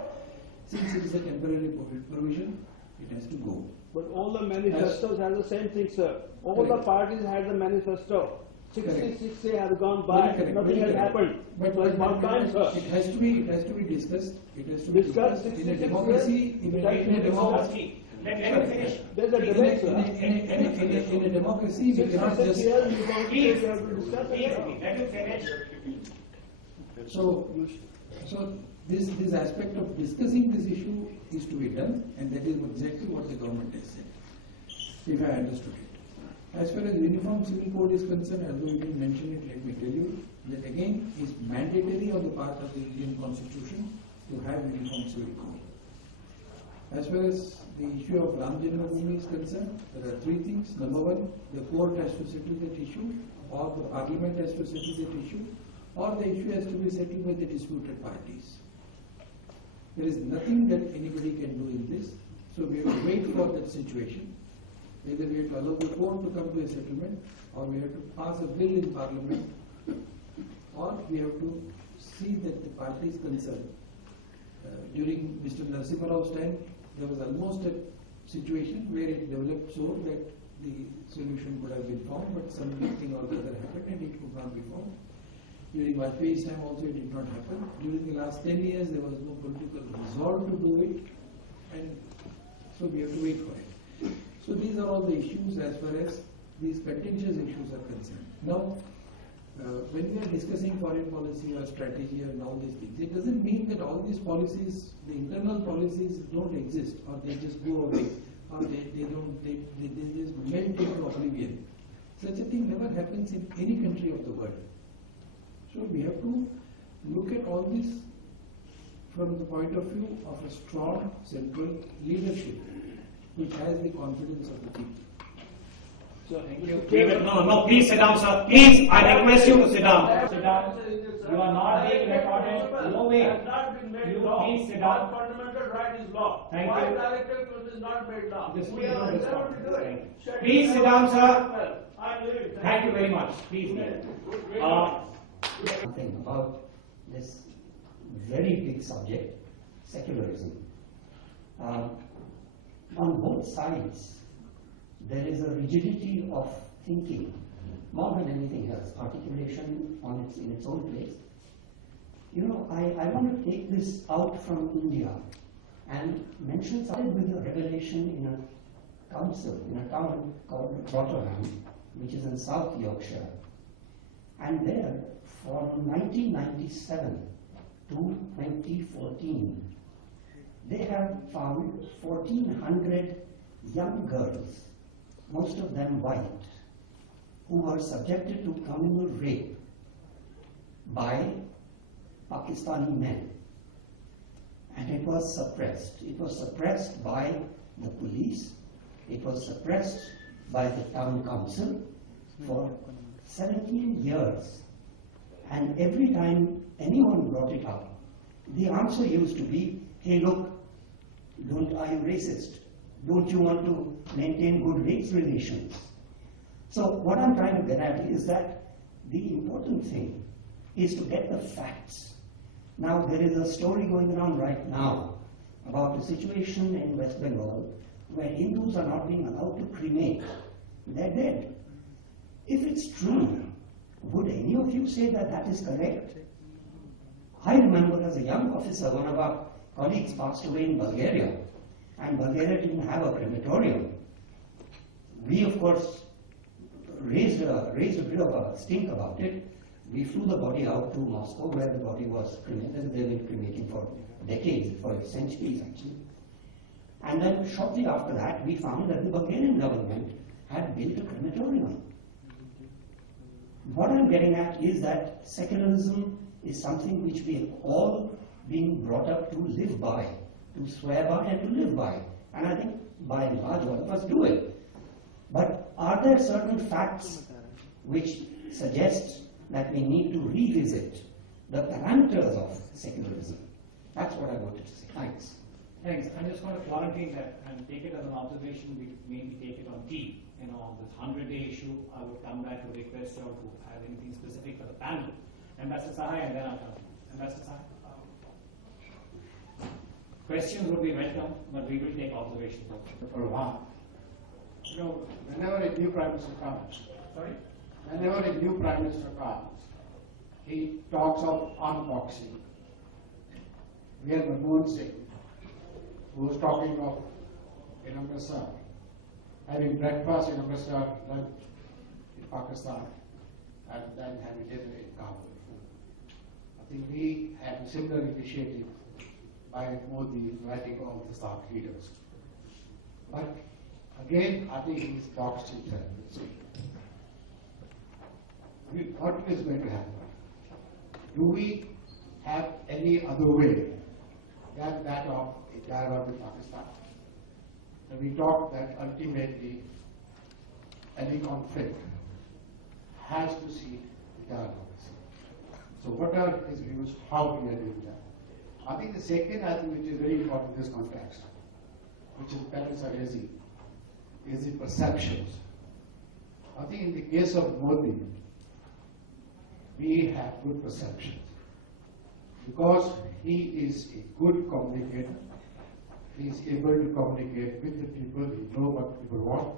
since it is a temporary provision, it has to go. But all the manifestos have the same thing, sir. All the parties had the manifesto. 66 days have gone by, nothing has happened. But about time, sir. It has to be discussed. It has to be discussed in a democracy. In a democracy. Let me finish. There's a debate, sir. In a democracy, we cannot just. Please, let me finish. So this aspect of discussing this issue is to be done, and that is exactly what the government has said, if I understood it. As far as Uniform Civil Code is concerned, although you didn't mention it, let me tell you that again is mandatory on the part of the Indian Constitution to have Uniform Civil Code. As far as the issue of Ram Janmabhoomi is concerned, there are 3 things. Number one, the court has to settle that issue, or the parliament has to settle that issue, or the issue has to be settled with the disputed parties. There is nothing that anybody can do in this, so we have to wait for that situation. Either we have to allow the court to come to a settlement, or we have to pass a bill in parliament, or we have to see that the parties concerned. During Mr. Narasimha Rao's time, there was almost a situation where it developed so that the solution could have been found, but something or the other happened and it could not be found. During Vajpayee's time also it did not happen. During the last 10 years there was no political resolve to do it, and so we have to wait for it. So these are all the issues as far as these contentious issues are concerned. Now, when we are discussing foreign policy or strategy and all these things, it doesn't mean that all these policies, the internal policies don't exist, or they just go away, or they just melt into oblivion. Such a thing never happens in any country of the world. So we have to look at all this from the point of view of a strong central leadership, which has the confidence of the people. So, thank you. No, please sit down, sir. Please, I request you to sit down. Sit down. You are not being recorded. No way. You please sit down. Fundamental right is law. Thank Why you. directive clause is not made law? Just We are please never to do it. Please sit down, sir. I'm leaving. Thank you very much. Please leave. Something about this very big subject, secularism. On both sides, there is a rigidity of thinking, more than anything else, articulation in its own place, You know, I want to take this out from India and mention something with a revelation in a council, in a town called Rotherham, which is in South Yorkshire. And there, from 1997 to 2014, they have found 1,400 young girls, most of them white, who were subjected to communal rape by Pakistani men. And it was suppressed. It was suppressed by the police. It was suppressed by the town council for 17 years. And every time anyone brought it up, the answer used to be, hey look, are you racist? Don't you want to maintain good race relations? So what I'm trying to get at is that the important thing is to get the facts. Now there is a story going around right now about a situation in West Bengal where Hindus are not being allowed to cremate. They're dead. If it's true, would any of you say that that is correct? I remember as a young officer, one of our colleagues passed away in Bulgaria, and Bulgaria didn't have a crematorium. We, of course, raised a bit of a stink about it. We flew the body out to Moscow, where the body was cremated. They've been cremating for decades, for centuries actually. And then shortly after that, we found that the Bulgarian government had built a crematorium. What I'm getting at is that secularism is something which we have all been brought up to live by, to swear by and to live by. And I think by and large all of us do it. But are there certain facts which suggest that we need to revisit the parameters of secularism? That's what I wanted to say. Thanks. Thanks. I'm just going to quarantine that and take it as an observation. We maybe take it on tea. You know, on this 100-day issue, I would come back to request you to have anything specific for the panel. Ambassador Sahai, and then I'll come. Ambassador Sahai. Questions would be welcome, but we will take observations for a while. You know, whenever a new Prime Minister comes, whenever a new Prime Minister comes, he talks of unboxing. We had Manmohan Singh, who was talking of in Amritsar, having breakfast in Amritsar, lunch in Pakistan, and then having dinner in Kabul. I think we had a similar initiative by Modi inviting all the SARC leaders. But again, I think he's boxed himself. What is going to happen? Do we have any other way than that of a dialogue with Pakistan? And we talked that ultimately any conflict has to see the dialogue. So what are his views, how we are doing that? I think the second, which is very important in this context, which is parents are raising, is the perceptions. I think in the case of Modi, we have good perceptions because he is a good communicator. He is able to communicate with the people. He knows what people want,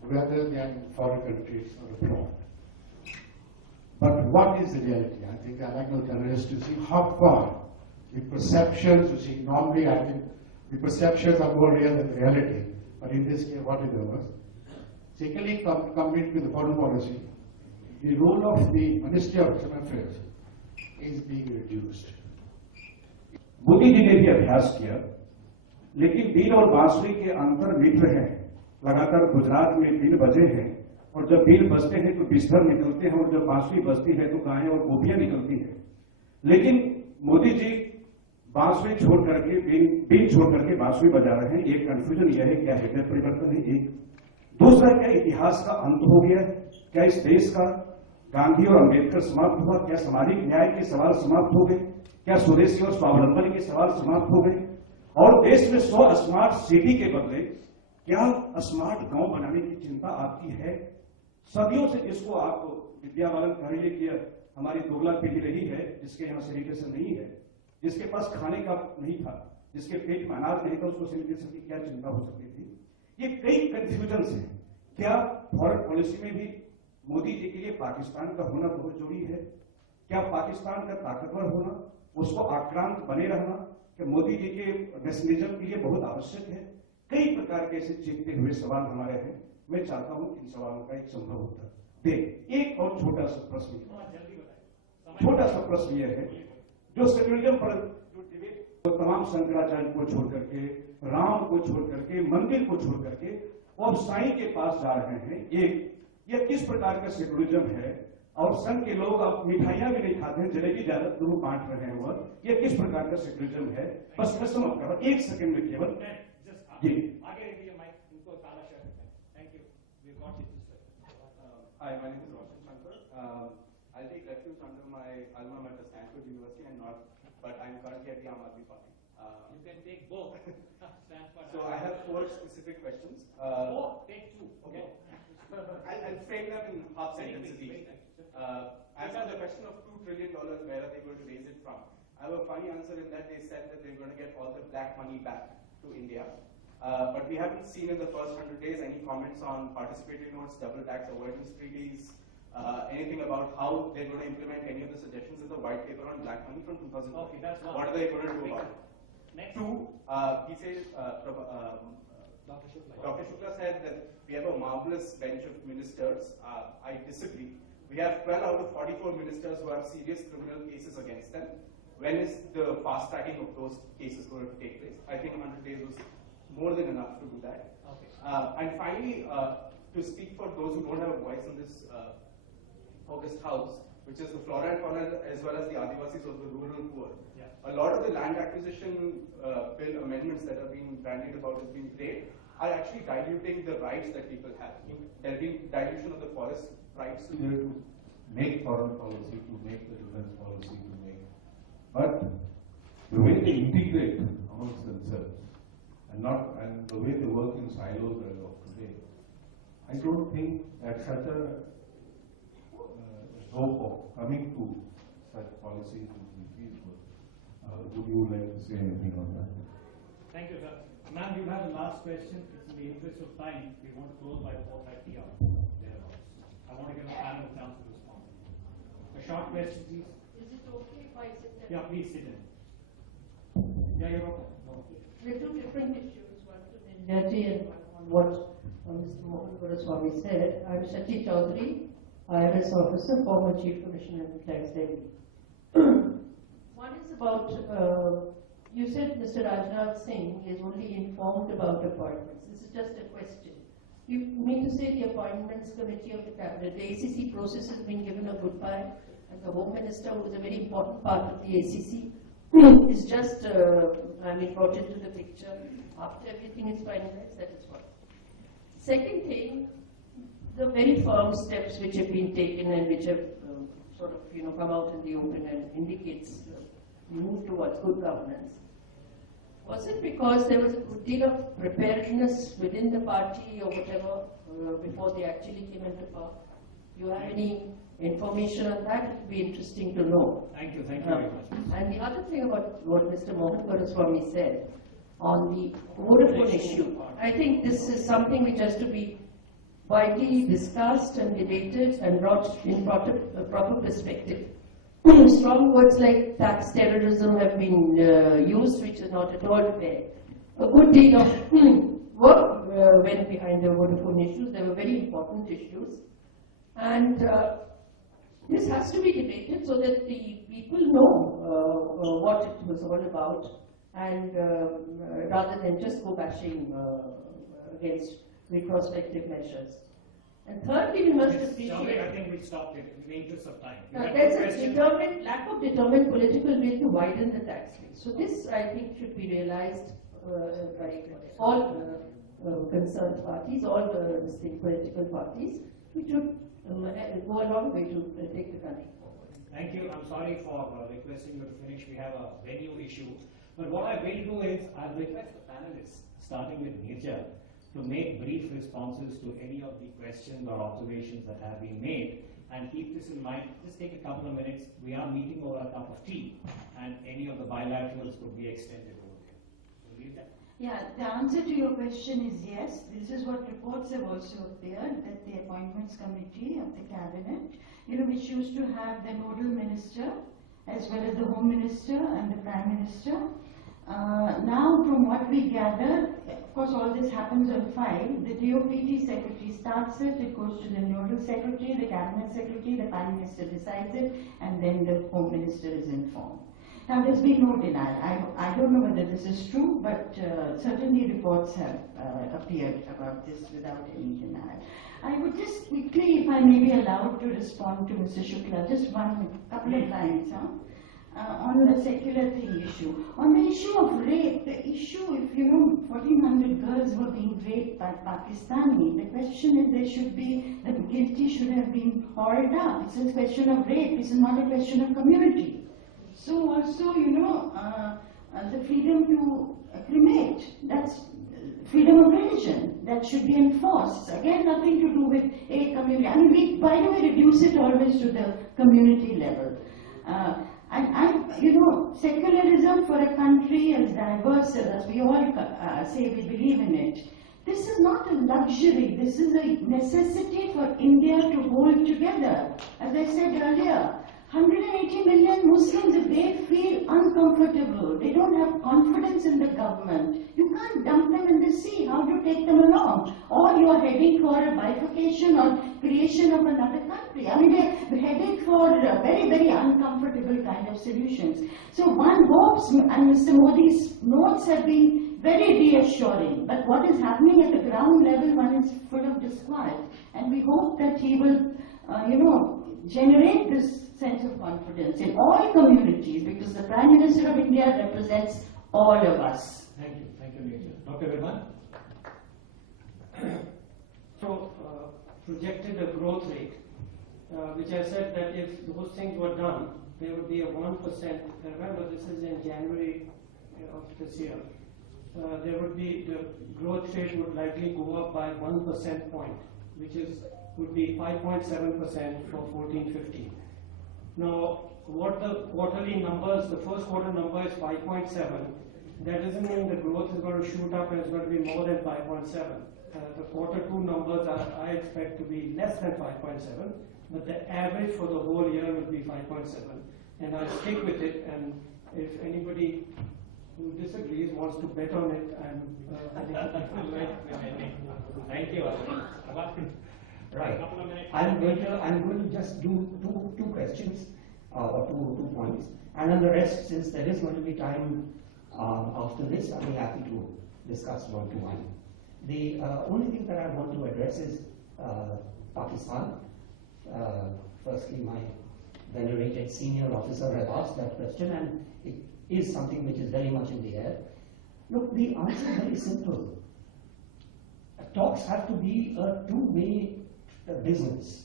whether they are in foreign countries or abroad. But what is the reality? I think I'd like to tell us to see how far the perceptions, you see, normally I think the perceptions are more real than the reality. But in this case, what is ours? Secondly, coming to the foreign policy, the role of the Ministry of External Affairs is being reduced. Modi ji ने भी अभ्यास किया, लेकिन been और बांसुरी के अंतर मित्र हैं। लगातार गुजरात में बीन बजे हैं, और जब बीन बजते हैं तो बिस्तर निकलते हैं, और जब बांसुरी बजती है तो गायें और गोपियां निकलती हैं। लेकिन मोदी जी बांसुरी छोड़ करके बीन छोड़ करके बांसुरी बजा रहे हैं। एक कंफ्यूजन यह है, क्या हैबिट परिवर्तन है? एक दूसरा, क्या इतिहास का अंत हो गया? क्या इस देश का गांधी और अंबेडकर समाप्त हुआ? क्या सामाजिक न्याय के सवाल समाप्त हो गए? क्या स्वदेशी और स्वावलंबन के सवाल समाप्त हो गए? और देश में 100 स्मार्ट सिटी के बदले क्या स्मार्ट गांव बनाने की चिंता आपकी है? सदियों से जिसको आप विद्यावालन कह रही है कि हमारी दोगला पीढ़ी रही है, जिसके यहाँ सैनिटेशन नहीं है, जिसके पास खाने का नहीं था, जिसके पेट में अनाज नहीं था, उसको सैनिटेशन की क्या चिंता हो सकती थी? ये कई कंफ्यूजन है। क्या फॉरेन पॉलिसी में भी मोदी जी के लिए पाकिस्तान का होना बहुत जरूरी है? क्या पाकिस्तान का ताकतवर होना, उसको आक्रांत बने रहना, कि मोदी जी के नेशनलिज्म के लिए बहुत आवश्यक है? कई प्रकार के ऐसे चीखते हुए सवाल हमारे हैं। मैं चाहता हूं इन सवालों का एक संभव उत्तर दे। एक और छोटा सा प्रश्न यह है, जो सेक्युलरिज्म पर जो डिबेट, तो तमाम शंकराचार्य को छोड़ करके, राम को छोड़ करके, मंदिर को छोड़ करके और साईं के पास जा रहे हैं, यह किस प्रकार का सेक्युलरिज्म है? और संघ के लोग अब मिठाइयां भी नहीं खाते हैं, जलेबी ज्यादा दूर बांट रहे हैं, वह यह किस प्रकार का सेक्युलरिज्म है? बस मैं समझ कर रहा हूं, 1 सेकंड में केवल जी। Hi, my name is Sarkar. I'll take refuge under my alma mater, Stanford University, but I'm currently at the Aam Aadmi Party. You can take both. So I have 4 specific questions. Take 2. Okay. I'll frame them in half sentences each. As for the question of $2 trillion, where are they going to raise it from? I have a funny answer in that they said that they're going to get all the black money back to India. But we haven't seen in the first 100 days any comments on participatory notes, double tax avoidance treaties, anything about how they're going to implement any of the suggestions in the white paper on black money from 2000. Okay, that's one. What are they going to do about it? Next. 2, he says, Dr. Shukla said that we have a marvelous bench of ministers. I disagree. We have 12 out of 44 ministers who have serious criminal cases against them. When is the fast tracking of those cases going to take place? I think 100 days was more than enough to do that. Okay. And finally, to speak for those who don't have a voice in this August House, which is the flora and fauna as well as the Adivasis of the rural poor. Yeah. A lot of the land acquisition bill amendments that are being bandied about as being great are actually diluting the rights that people have. There being dilution of the forest rights. Here to make foreign policy, to make the defense policy, to make. But the way they integrate amongst themselves, and the way they work in silos as of today, I don't think that such a hope of coming to such policies would be feasible. Would you like to say anything on that? Thank you, sir. Ma'am, you have the last question. It's in the interest of time. We want to close by 4:30 or thereabouts. I want to give a panel a chance to respond. A short question, please. Is it okay if I sit there? Yeah, please sit in. Yeah, you're welcome. No. There are 2 different issues, one to Ninjaji and one on what Mr. Mohan Guruswamy said. I'm Shachi Chaudhary, IRS officer, former Chief Commissioner of Tax Delhi. One is about, you said Mr. Rajnath Singh is only informed about appointments. This is just a question. You mean to say the appointments committee of the cabinet, the ACC process has been given a goodbye, and the Home Minister, who is a very important part of the ACC, is just, brought into the picture after everything is finalized? That is one. Second thing, the very firm steps which have been taken and which have come out in the open and indicates move towards good governance. Was it because there was a good deal of preparedness within the party or whatever before they actually came into power? Do you have any information on that? It would be interesting to know. Thank you very much. And the other thing about what Mr. Mohan Guruswamy said on the Vodafone issue, I think this is something which has to be widely discussed and debated and brought in proper perspective. Strong words like tax terrorism have been used, which is not at all fair. A good deal of work went behind the Vodafone issues. They were very important issues. And this has to be debated so that the people know what it was all about, and rather than just go bashing against retrospective measures. And thirdly, we must appreciate. I think we stopped it in the interest of time. There's a lack of determined political will to widen the tax base. So this, I think, should be realized by all concerned parties, all distinct political parties, which would go a long way to take the country forward. Thank you. I'm sorry for requesting you to finish. We have a venue issue. But what I will do is I'll request the panelists, starting with Nirja, to make brief responses to any of the questions or observations that have been made, and keep this in mind. Just take a couple of minutes. We are meeting over a cup of tea, and any of the bilaterals could be extended over there. So, Yeah, the answer to your question is yes. This is what reports have also appeared, that the Appointments Committee of the Cabinet, which used to have the nodal minister as well as the Home Minister and the Prime Minister. Now, from what we gather, of course, all this happens on file. The DOPT secretary starts it, it goes to the nodal secretary, the cabinet secretary, the prime minister decides it, and then the home minister is informed. Now, there's been no denial. I don't know whether this is true, but certainly reports have appeared about this without any denial. I would just quickly, if I may be allowed to respond to Mr. Shukla, just couple of lines, on the secular thing issue. On the issue of rape, the issue, if 1,400 girls were being raped by Pakistani, the question is the guilty should have been hauled up. It's a question of rape, it's not a question of community. So also, the freedom to cremate, that's freedom of religion, that should be enforced. Again, nothing to do with a community. I mean, we, by the way, reduce it always to the community level. Secularism for a country as diverse as we all say we believe in it, this is not a luxury, this is a necessity for India to hold together. As I said earlier, 180 million Muslims, if they feel uncomfortable, they don't have confidence in the government, you can't dump them in the sea. How do you take them along? Or you are heading for a bifurcation or creation of another country. I mean, we're headed for very, very uncomfortable kind of solutions. So one hopes, and Mr. Modi's notes have been very reassuring, but what is happening at the ground level, one is full of disquiet. And we hope that he will, generate this sense of confidence in all communities, because the Prime Minister of India represents all of us. Thank you, Major. Dr. Viman? So, projected a growth rate, which I said that if those things were done, there would be a 1%. Remember, this is in January of this year. There would be, the growth rate would likely go up by 1% point, which would be 5.7% for 14-15. Now, what the quarterly numbers, the first quarter number is 5.7. That doesn't mean the growth is going to shoot up and it's going to be more than 5.7. The quarter two numbers I expect to be less than 5.7, but the average for the whole year will be 5.7. And I'll stick with it, and if anybody who disagrees wants to bet on it, Thank you. Right. I'm going to just do two questions or two points, and then the rest, since there is going to be time after this, I'll be happy to discuss one-to-one. The only thing that I want to address is Pakistan. Firstly, my venerated senior officer had asked that question, and it is something which is very much in the air. Look, the answer is very simple. Talks have to be a two-way business.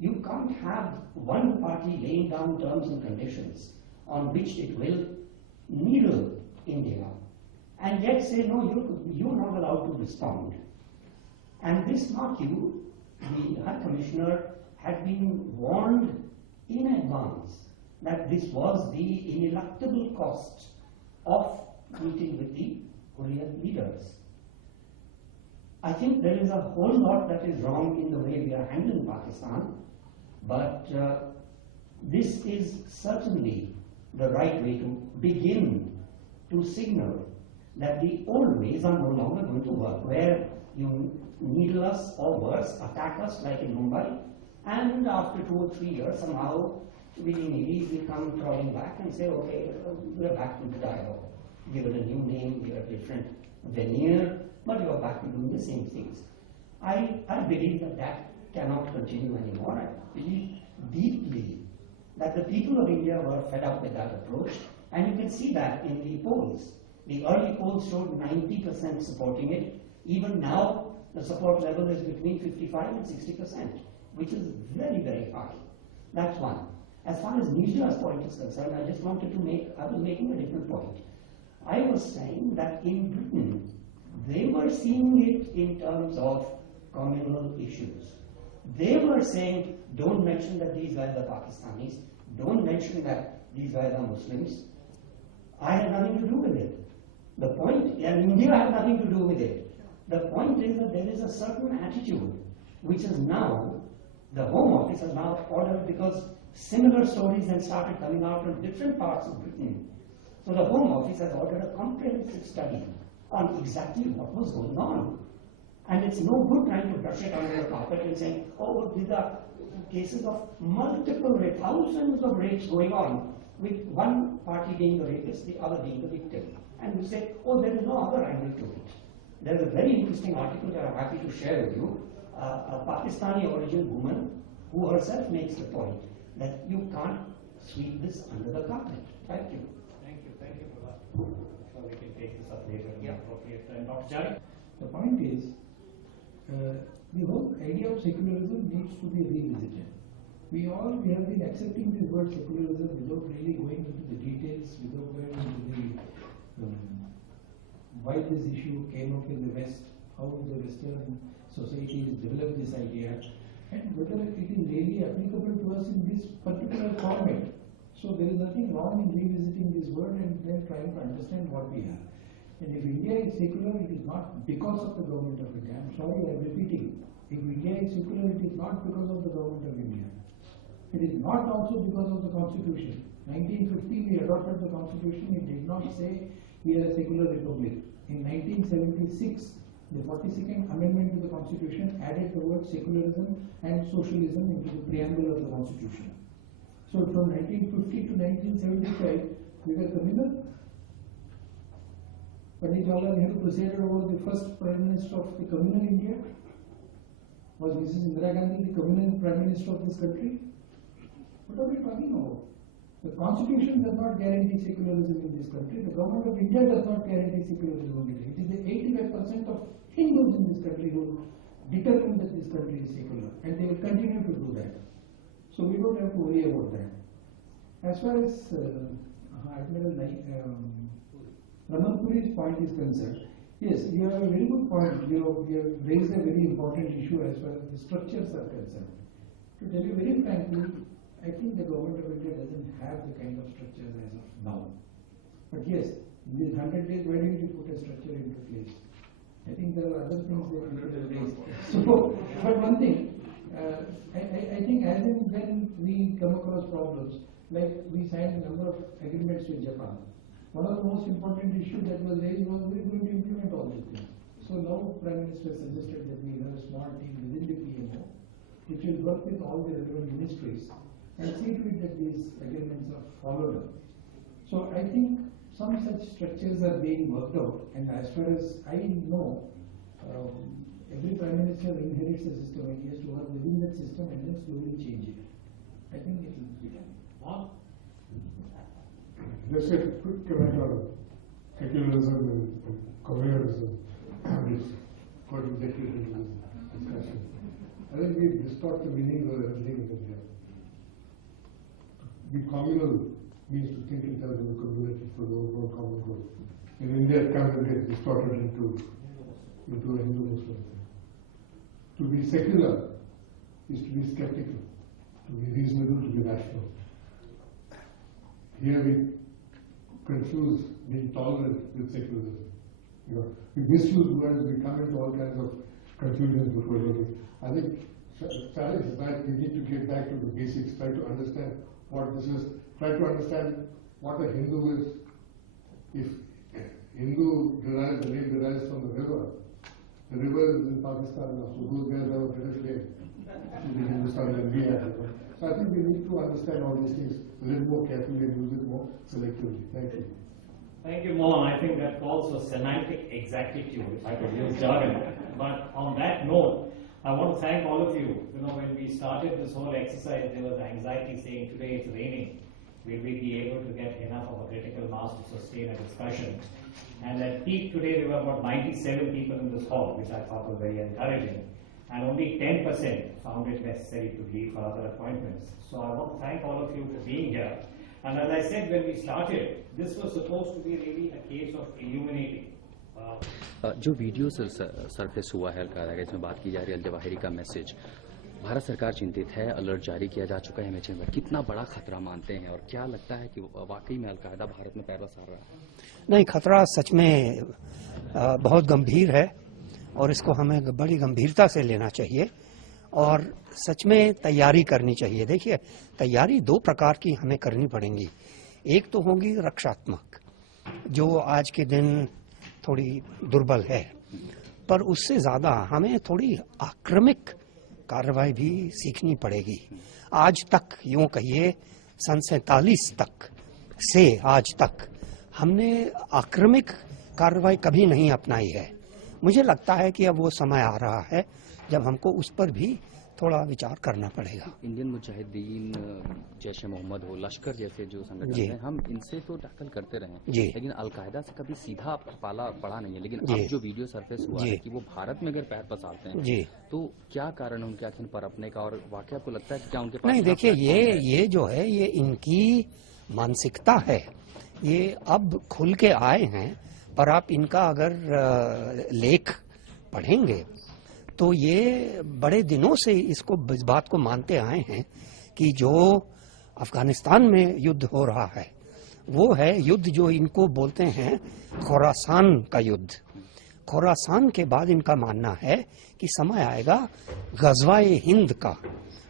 You can't have one party laying down terms and conditions on which it will needle India and yet say, no, you're not allowed to respond. And this mark you, the High Commissioner had been warned in advance that this was the ineluctable cost of meeting with the Hurriyat leaders. I think there is a whole lot that is wrong in the way we are handling Pakistan, but this is certainly the right way to begin to signal that the old ways are no longer going to work, where you needle us or worse, attack us like in Mumbai, and after 2 or 3 years somehow we immediately come crawling back and say, okay, we're back to the dialogue. Give it a new name, give it a different veneer, but you are back to doing the same things. I believe that cannot continue anymore. I believe deeply that the people of India were fed up with that approach, and you can see that in the polls. The early polls showed 90% supporting it. Even now, the support level is between 55 and 60%, which is very, very high. That's one. As far as Nijla's point is concerned, I just wanted to I was making a different point. I was saying that in Britain, they were seeing it in terms of communal issues. They were saying, don't mention that these guys are Pakistanis, don't mention that these guys are Muslims. I had nothing to do with it. The point, and India had nothing to do with it. The point is that there is a certain attitude which is now, the Home Office has now ordered, because similar stories then started coming out from different parts of Britain. So the Home Office has ordered a comprehensive study on exactly what was going on. And it's no good trying to brush it under the carpet and saying, oh, these are cases of multiple rapes, thousands of rapes going on, with one party being the rapist, the other being the victim. And you say, oh, there is no other angle to it. There is a very interesting article that I'm happy to share with you. A Pakistani origin woman who herself makes the point that you can't sweep this under the carpet. Thank you. Thank you for that. I'm sure we can take this up later in the appropriate time. Dr. Jari? The point is, the whole idea of secularism needs to be revisited. We have been accepting this word secularism without really going into the details, without going into the why this issue came up in the West, how the Western societies developed this idea, and whether it is really applicable to us in this particular format. So there is nothing wrong in revisiting this word and then trying to understand what we are. And if India is secular, it is not because of the government of India. I'm sorry, I'm repeating. If India is secular, it is not because of the government of India. It is not also because of the Constitution. 1950, we adopted the Constitution. It did not say we are a secular republic. In 1976, the 42nd Amendment to the Constitution added the word secularism and socialism into the preamble of the Constitution. So from 1950 to 1975, we were communal. Pandit Jawaharlal Nehru presided over the first Prime Minister of the communal India. Was Mrs. Indira Gandhi the communal Prime Minister of this country? What are we talking about? The Constitution does not guarantee secularism in this country. The government of India does not guarantee secularism in India. It is the 85% of Hindus in this country who determine that this country is secular, and they will continue to do that. So we don't have to worry about that. As far as Admiral Ramanpuri's point is concerned, yes, you have a very good point. You have raised a very important issue as far as the structures are concerned. To tell you very frankly, I think the government of India doesn't have the kind of structures as of now. But yes, in these 100 days, why didn't you put a structure into place? I think there are other things that we could have raised. So, but one thing, I think as and when we come across problems, like we signed a number of agreements with Japan. One of the most important issues that was raised was we're going to implement all these things. So now Prime Minister suggested that we have a small team within the PMO, which will work with all the relevant ministries and see to it that these agreements are followed up. So I think some such structures are being worked out, and as far as I know, every Prime Minister inherits a system and he has to work within that system and then slowly change it. I think it will be done. Just a quick comment on secularism and communalism, which got injected into this discussion. I think we distort the meaning of everything in India. Be communal means to think in terms of the community for the overall common good. In India, it kind of gets distorted into a Hindu-Muslim thing. To be secular is to be skeptical, to be reasonable, to be rational. Here we confuse being tolerant with secularism. We misuse words, we come into all kinds of confusions before it. I think challenge is that we need to get back to the basics, try to understand what this is, try to understand what a Hindu is. If Hindu derives, the name derives from the river is in Pakistan now, so those guys have a better claim to the Hindustan than we have. So I think we need to understand all these things a little more carefully and use it more selectively. Thank you. Thank you, Mohan. I think that calls for semantic exactitude, if I could use jargon. But on that note, I want to thank all of you. When we started this whole exercise, there was anxiety saying today it's raining. Will we be able to get enough of a critical mass to sustain a discussion? And at peak today, there were about 97 people in this hall, which I thought was very encouraging. And only 10% found it necessary to leave for other appointments. So I want to thank all of you for being here. And as I said when we started, this was supposed to be really a case of illuminating. जो video surface हुआ है कागज में बात की जा रही है जवाहिरी का मैसेज, भारत सरकार चिंतित है, अलर्ट जारी किया जा चुका है एमएचए में। कितना बड़ा खतरा मानते हैं और क्या लगता है कि वाकई में अलकायदा भारत में पैर पसार रहा है? नहीं, खतरा सच में बहुत गंभीर है और इसको हमें बड़ी गंभीरता से लेना चाहिए। और सच में तैयारी करनी चाहिए। देखिए, तैयारी दो प्रकार की हमें करनी पड़ेंगी। एक तो होगी रक्षात्मक, जो आज के दिन थोड़ी दुर्बल है, पर उससे ज्यादा हमें थोड़ी आक्रमक कार्रवाई भी सीखनी पड़ेगी। आज तक, यूं कहिए, सन 47 तक से आज तक हमने आक्रमक कार्रवाई कभी नहीं अपनाई है। मुझे लगता है कि अब वो समय आ रहा है जब हमको उस पर भी थोड़ा विचार करना पड़ेगा। इंडियन मुजाहिदीन, जैश ए मोहम्मद हो, लश्कर जैसे जो संगठन हैं, हम इनसे तो टैकल करते रहे, लेकिन अलकायदा से कभी सीधा पाला पड़ा नहीं है। लेकिन अब जो वीडियो सरफेस हुआ है कि वो भारत में अगर पैर पसारते हैं, तो क्या कारण है उनके आखिर पनपने का, और वाकई आपको लगता है कि क्या उनके पास? नहीं, देखिए, ये जो है, ये इनकी मानसिकता है। ये अब खुल के आए हैं, पर आप इनका अगर लेख पढ़ेंगे तो ये बड़े दिनों से इस बात को मानते आए हैं कि जो अफगानिस्तान में युद्ध हो रहा है वो है युद्ध जो इनको बोलते हैं खोरासान का युद्ध। खोरासान के बाद इनका मानना है कि समय आएगा गजवाए हिंद का।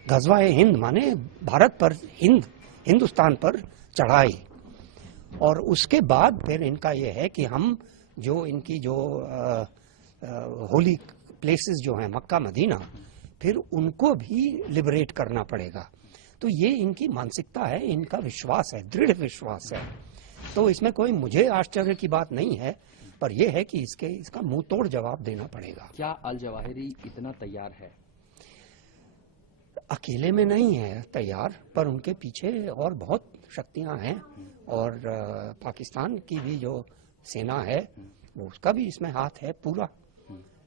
गजवाए हिंद माने भारत पर, हिंदुस्तान पर चढ़ाई। और उसके बाद फिर इनका ये है कि हम जो इनकी जो होली प्लेसेस जो हैं, मक्का मदीना, फिर उनको भी लिबरेट करना पड़ेगा। तो ये इनकी मानसिकता है, इनका विश्वास है, दृढ़ विश्वास है। तो इसमें कोई मुझे आश्चर्य की बात नहीं है, पर यह है कि इसका मुंह तोड़ जवाब देना पड़ेगा। क्या अल जवाहिरी इतना तैयार है? अकेले में नहीं है तैयार, पर उनके पीछे और बहुत शक्तियां हैं, और पाकिस्तान की भी जो सेना है वो उसका भी इसमें हाथ है पूरा।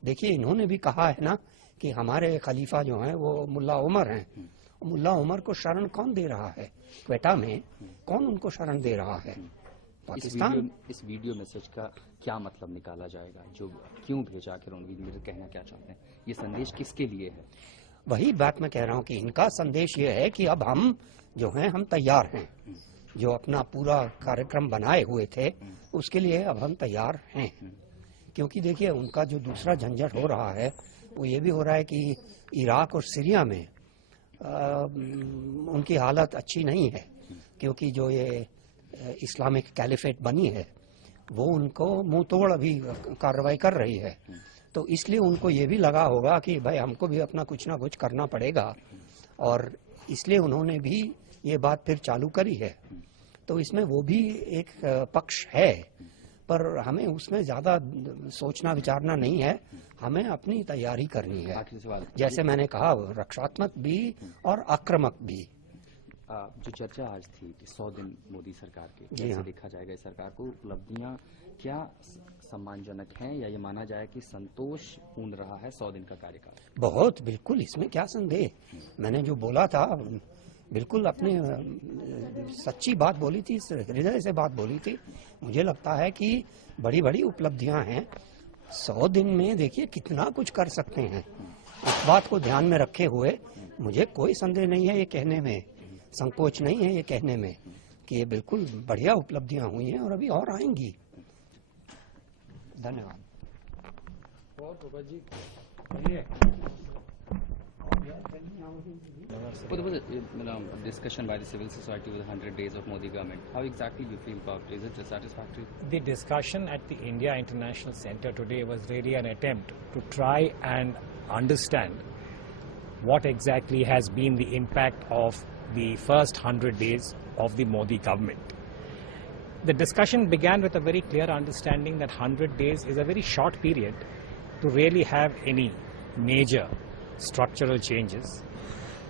देखिए, इन्होंने भी कहा है ना कि हमारे खलीफा जो हैं वो मुल्ला उमर हैं। मुल्ला उमर को शरण कौन दे रहा है? क्वेटा में कौन उनको शरण दे रहा है? पाकिस्तान। इस वीडियो मैसेज का क्या मतलब निकाला जाएगा? जो क्यों भेजा, आखिर उन्होंने कहना क्या चाहते हैं? ये संदेश किसके लिए है? वही बात मैं कह रहा हूँ कि इनका संदेश ये है कि अब हम जो हैं, हम तैयार हैं। जो अपना पूरा कार्यक्रम बनाए हुए थे उसके लिए अब हम तैयार हैं। क्योंकि देखिए, उनका जो दूसरा झंझट हो रहा है वो ये भी हो रहा है कि इराक और सीरिया में उनकी हालत अच्छी नहीं है, क्योंकि जो ये इस्लामिक कैलिफेट बनी है वो उनको मुंह तोड़ अभी कार्रवाई कर रही है। तो इसलिए उनको ये भी लगा होगा कि भाई हमको भी अपना कुछ ना कुछ करना पड़ेगा, और इसलिए उन्होंने भी ये बात फिर चालू करी है। तो इसमें वो भी एक पक्ष है, पर हमें उसमें ज्यादा सोचना विचारना नहीं है। हमें अपनी तैयारी करनी है, जैसे मैंने कहा, रक्षात्मक भी और आक्रामक भी। जो चर्चा आज थी 100 दिन मोदी सरकार के, कैसे देखा जाएगा इस सरकार को? उपलब्धियां क्या सम्मानजनक हैं, या ये माना जाए कि संतोषपूर्ण रहा है 100 दिन का कार्यकाल? बहुत, बिल्कुल, इसमें क्या संदेह। मैंने जो बोला था बिल्कुल अपने सच्ची बात बोली थी, हृदय से बात बोली थी। मुझे लगता है कि बड़ी बड़ी उपलब्धियां हैं। 100 दिन में देखिए कितना कुछ कर सकते हैं। इस बात को ध्यान में रखे हुए मुझे कोई संदेह नहीं है ये कहने में, संकोच नहीं है ये कहने में कि ये बिल्कुल बढ़िया उपलब्धियां हुई हैं और अभी और आएंगी। धन्यवाद। Well, there was a discussion by the civil society with 100 days of Modi government. How exactly do you feel about it? Is it satisfactory? The discussion at the India International Center today was really an attempt to try and understand what exactly has been the impact of the first 100 days of the Modi government. The discussion began with a very clear understanding that 100 days is a very short period to really have any major structural changes,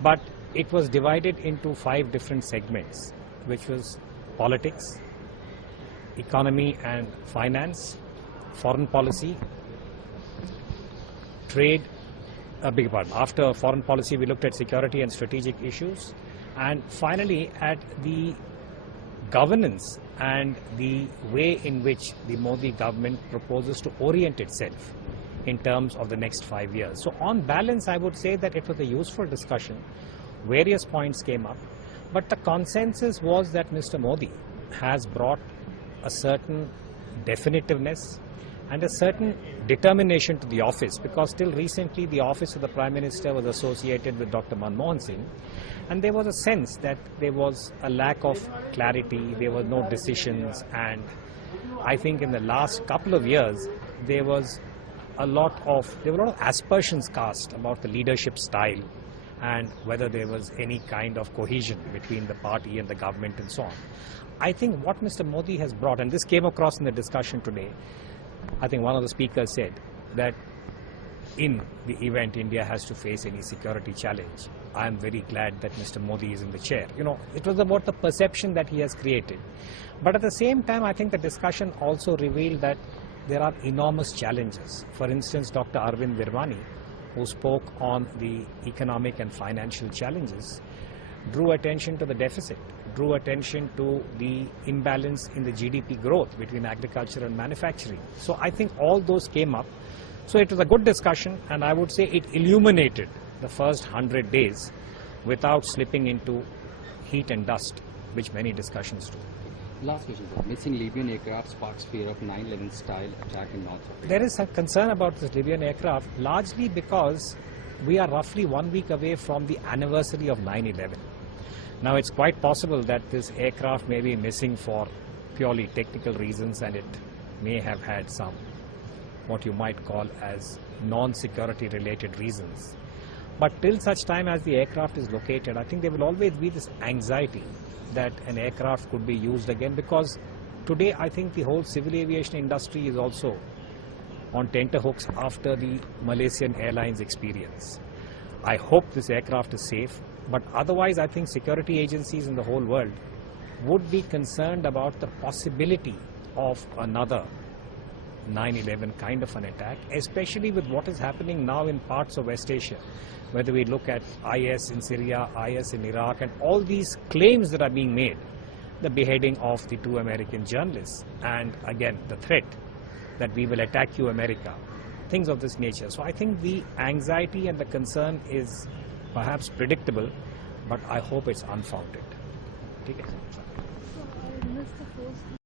but it was divided into 5 different segments, which was politics, economy and finance, foreign policy, trade, after foreign policy we looked at security and strategic issues, and finally at the governance and the way in which the Modi government proposes to orient itself in terms of the next 5 years. So on balance, I would say that it was a useful discussion. Various points came up, but the consensus was that Mr. Modi has brought a certain definitiveness and a certain determination to the office, because till recently the office of the Prime Minister was associated with Dr. Manmohan Singh, and there was a sense that there was a lack of clarity, there were no decisions, and I think in the last couple of years there were a lot of aspersions cast about the leadership style and whether there was any kind of cohesion between the party and the government and so on. I think what Mr. Modi has brought, and this came across in the discussion today, I think one of the speakers said that in the event India has to face any security challenge, I am very glad that Mr. Modi is in the chair. You know, it was about the perception that he has created. But at the same time, I think the discussion also revealed that there are enormous challenges. For instance, Dr. Arvind Virmani, who spoke on the economic and financial challenges, drew attention to the deficit, drew attention to the imbalance in the GDP growth between agriculture and manufacturing. So I think all those came up. So it was a good discussion, and I would say it illuminated the first 100 days without slipping into heat and dust, which many discussions do. Last question, sir. Missing Libyan aircraft sparks fear of 9/11 style attack in North Africa. There is a concern about this Libyan aircraft, largely because we are roughly 1 week away from the anniversary of 9/11. Now, it's quite possible that this aircraft may be missing for purely technical reasons, and it may have had some, what you might call as non-security related reasons. But till such time as the aircraft is located, I think there will always be this anxiety that an aircraft could be used again, because today I think the whole civil aviation industry is also on tenterhooks after the Malaysian Airlines experience. I hope this aircraft is safe, but otherwise I think security agencies in the whole world would be concerned about the possibility of another 9/11 kind of an attack, especially with what is happening now in parts of West Asia, whether we look at IS in Syria, IS in Iraq, and all these claims that are being made, the beheading of the 2 American journalists, and again the threat that we will attack you, America, things of this nature. So I think the anxiety and the concern is perhaps predictable, but I hope it's unfounded. Okay.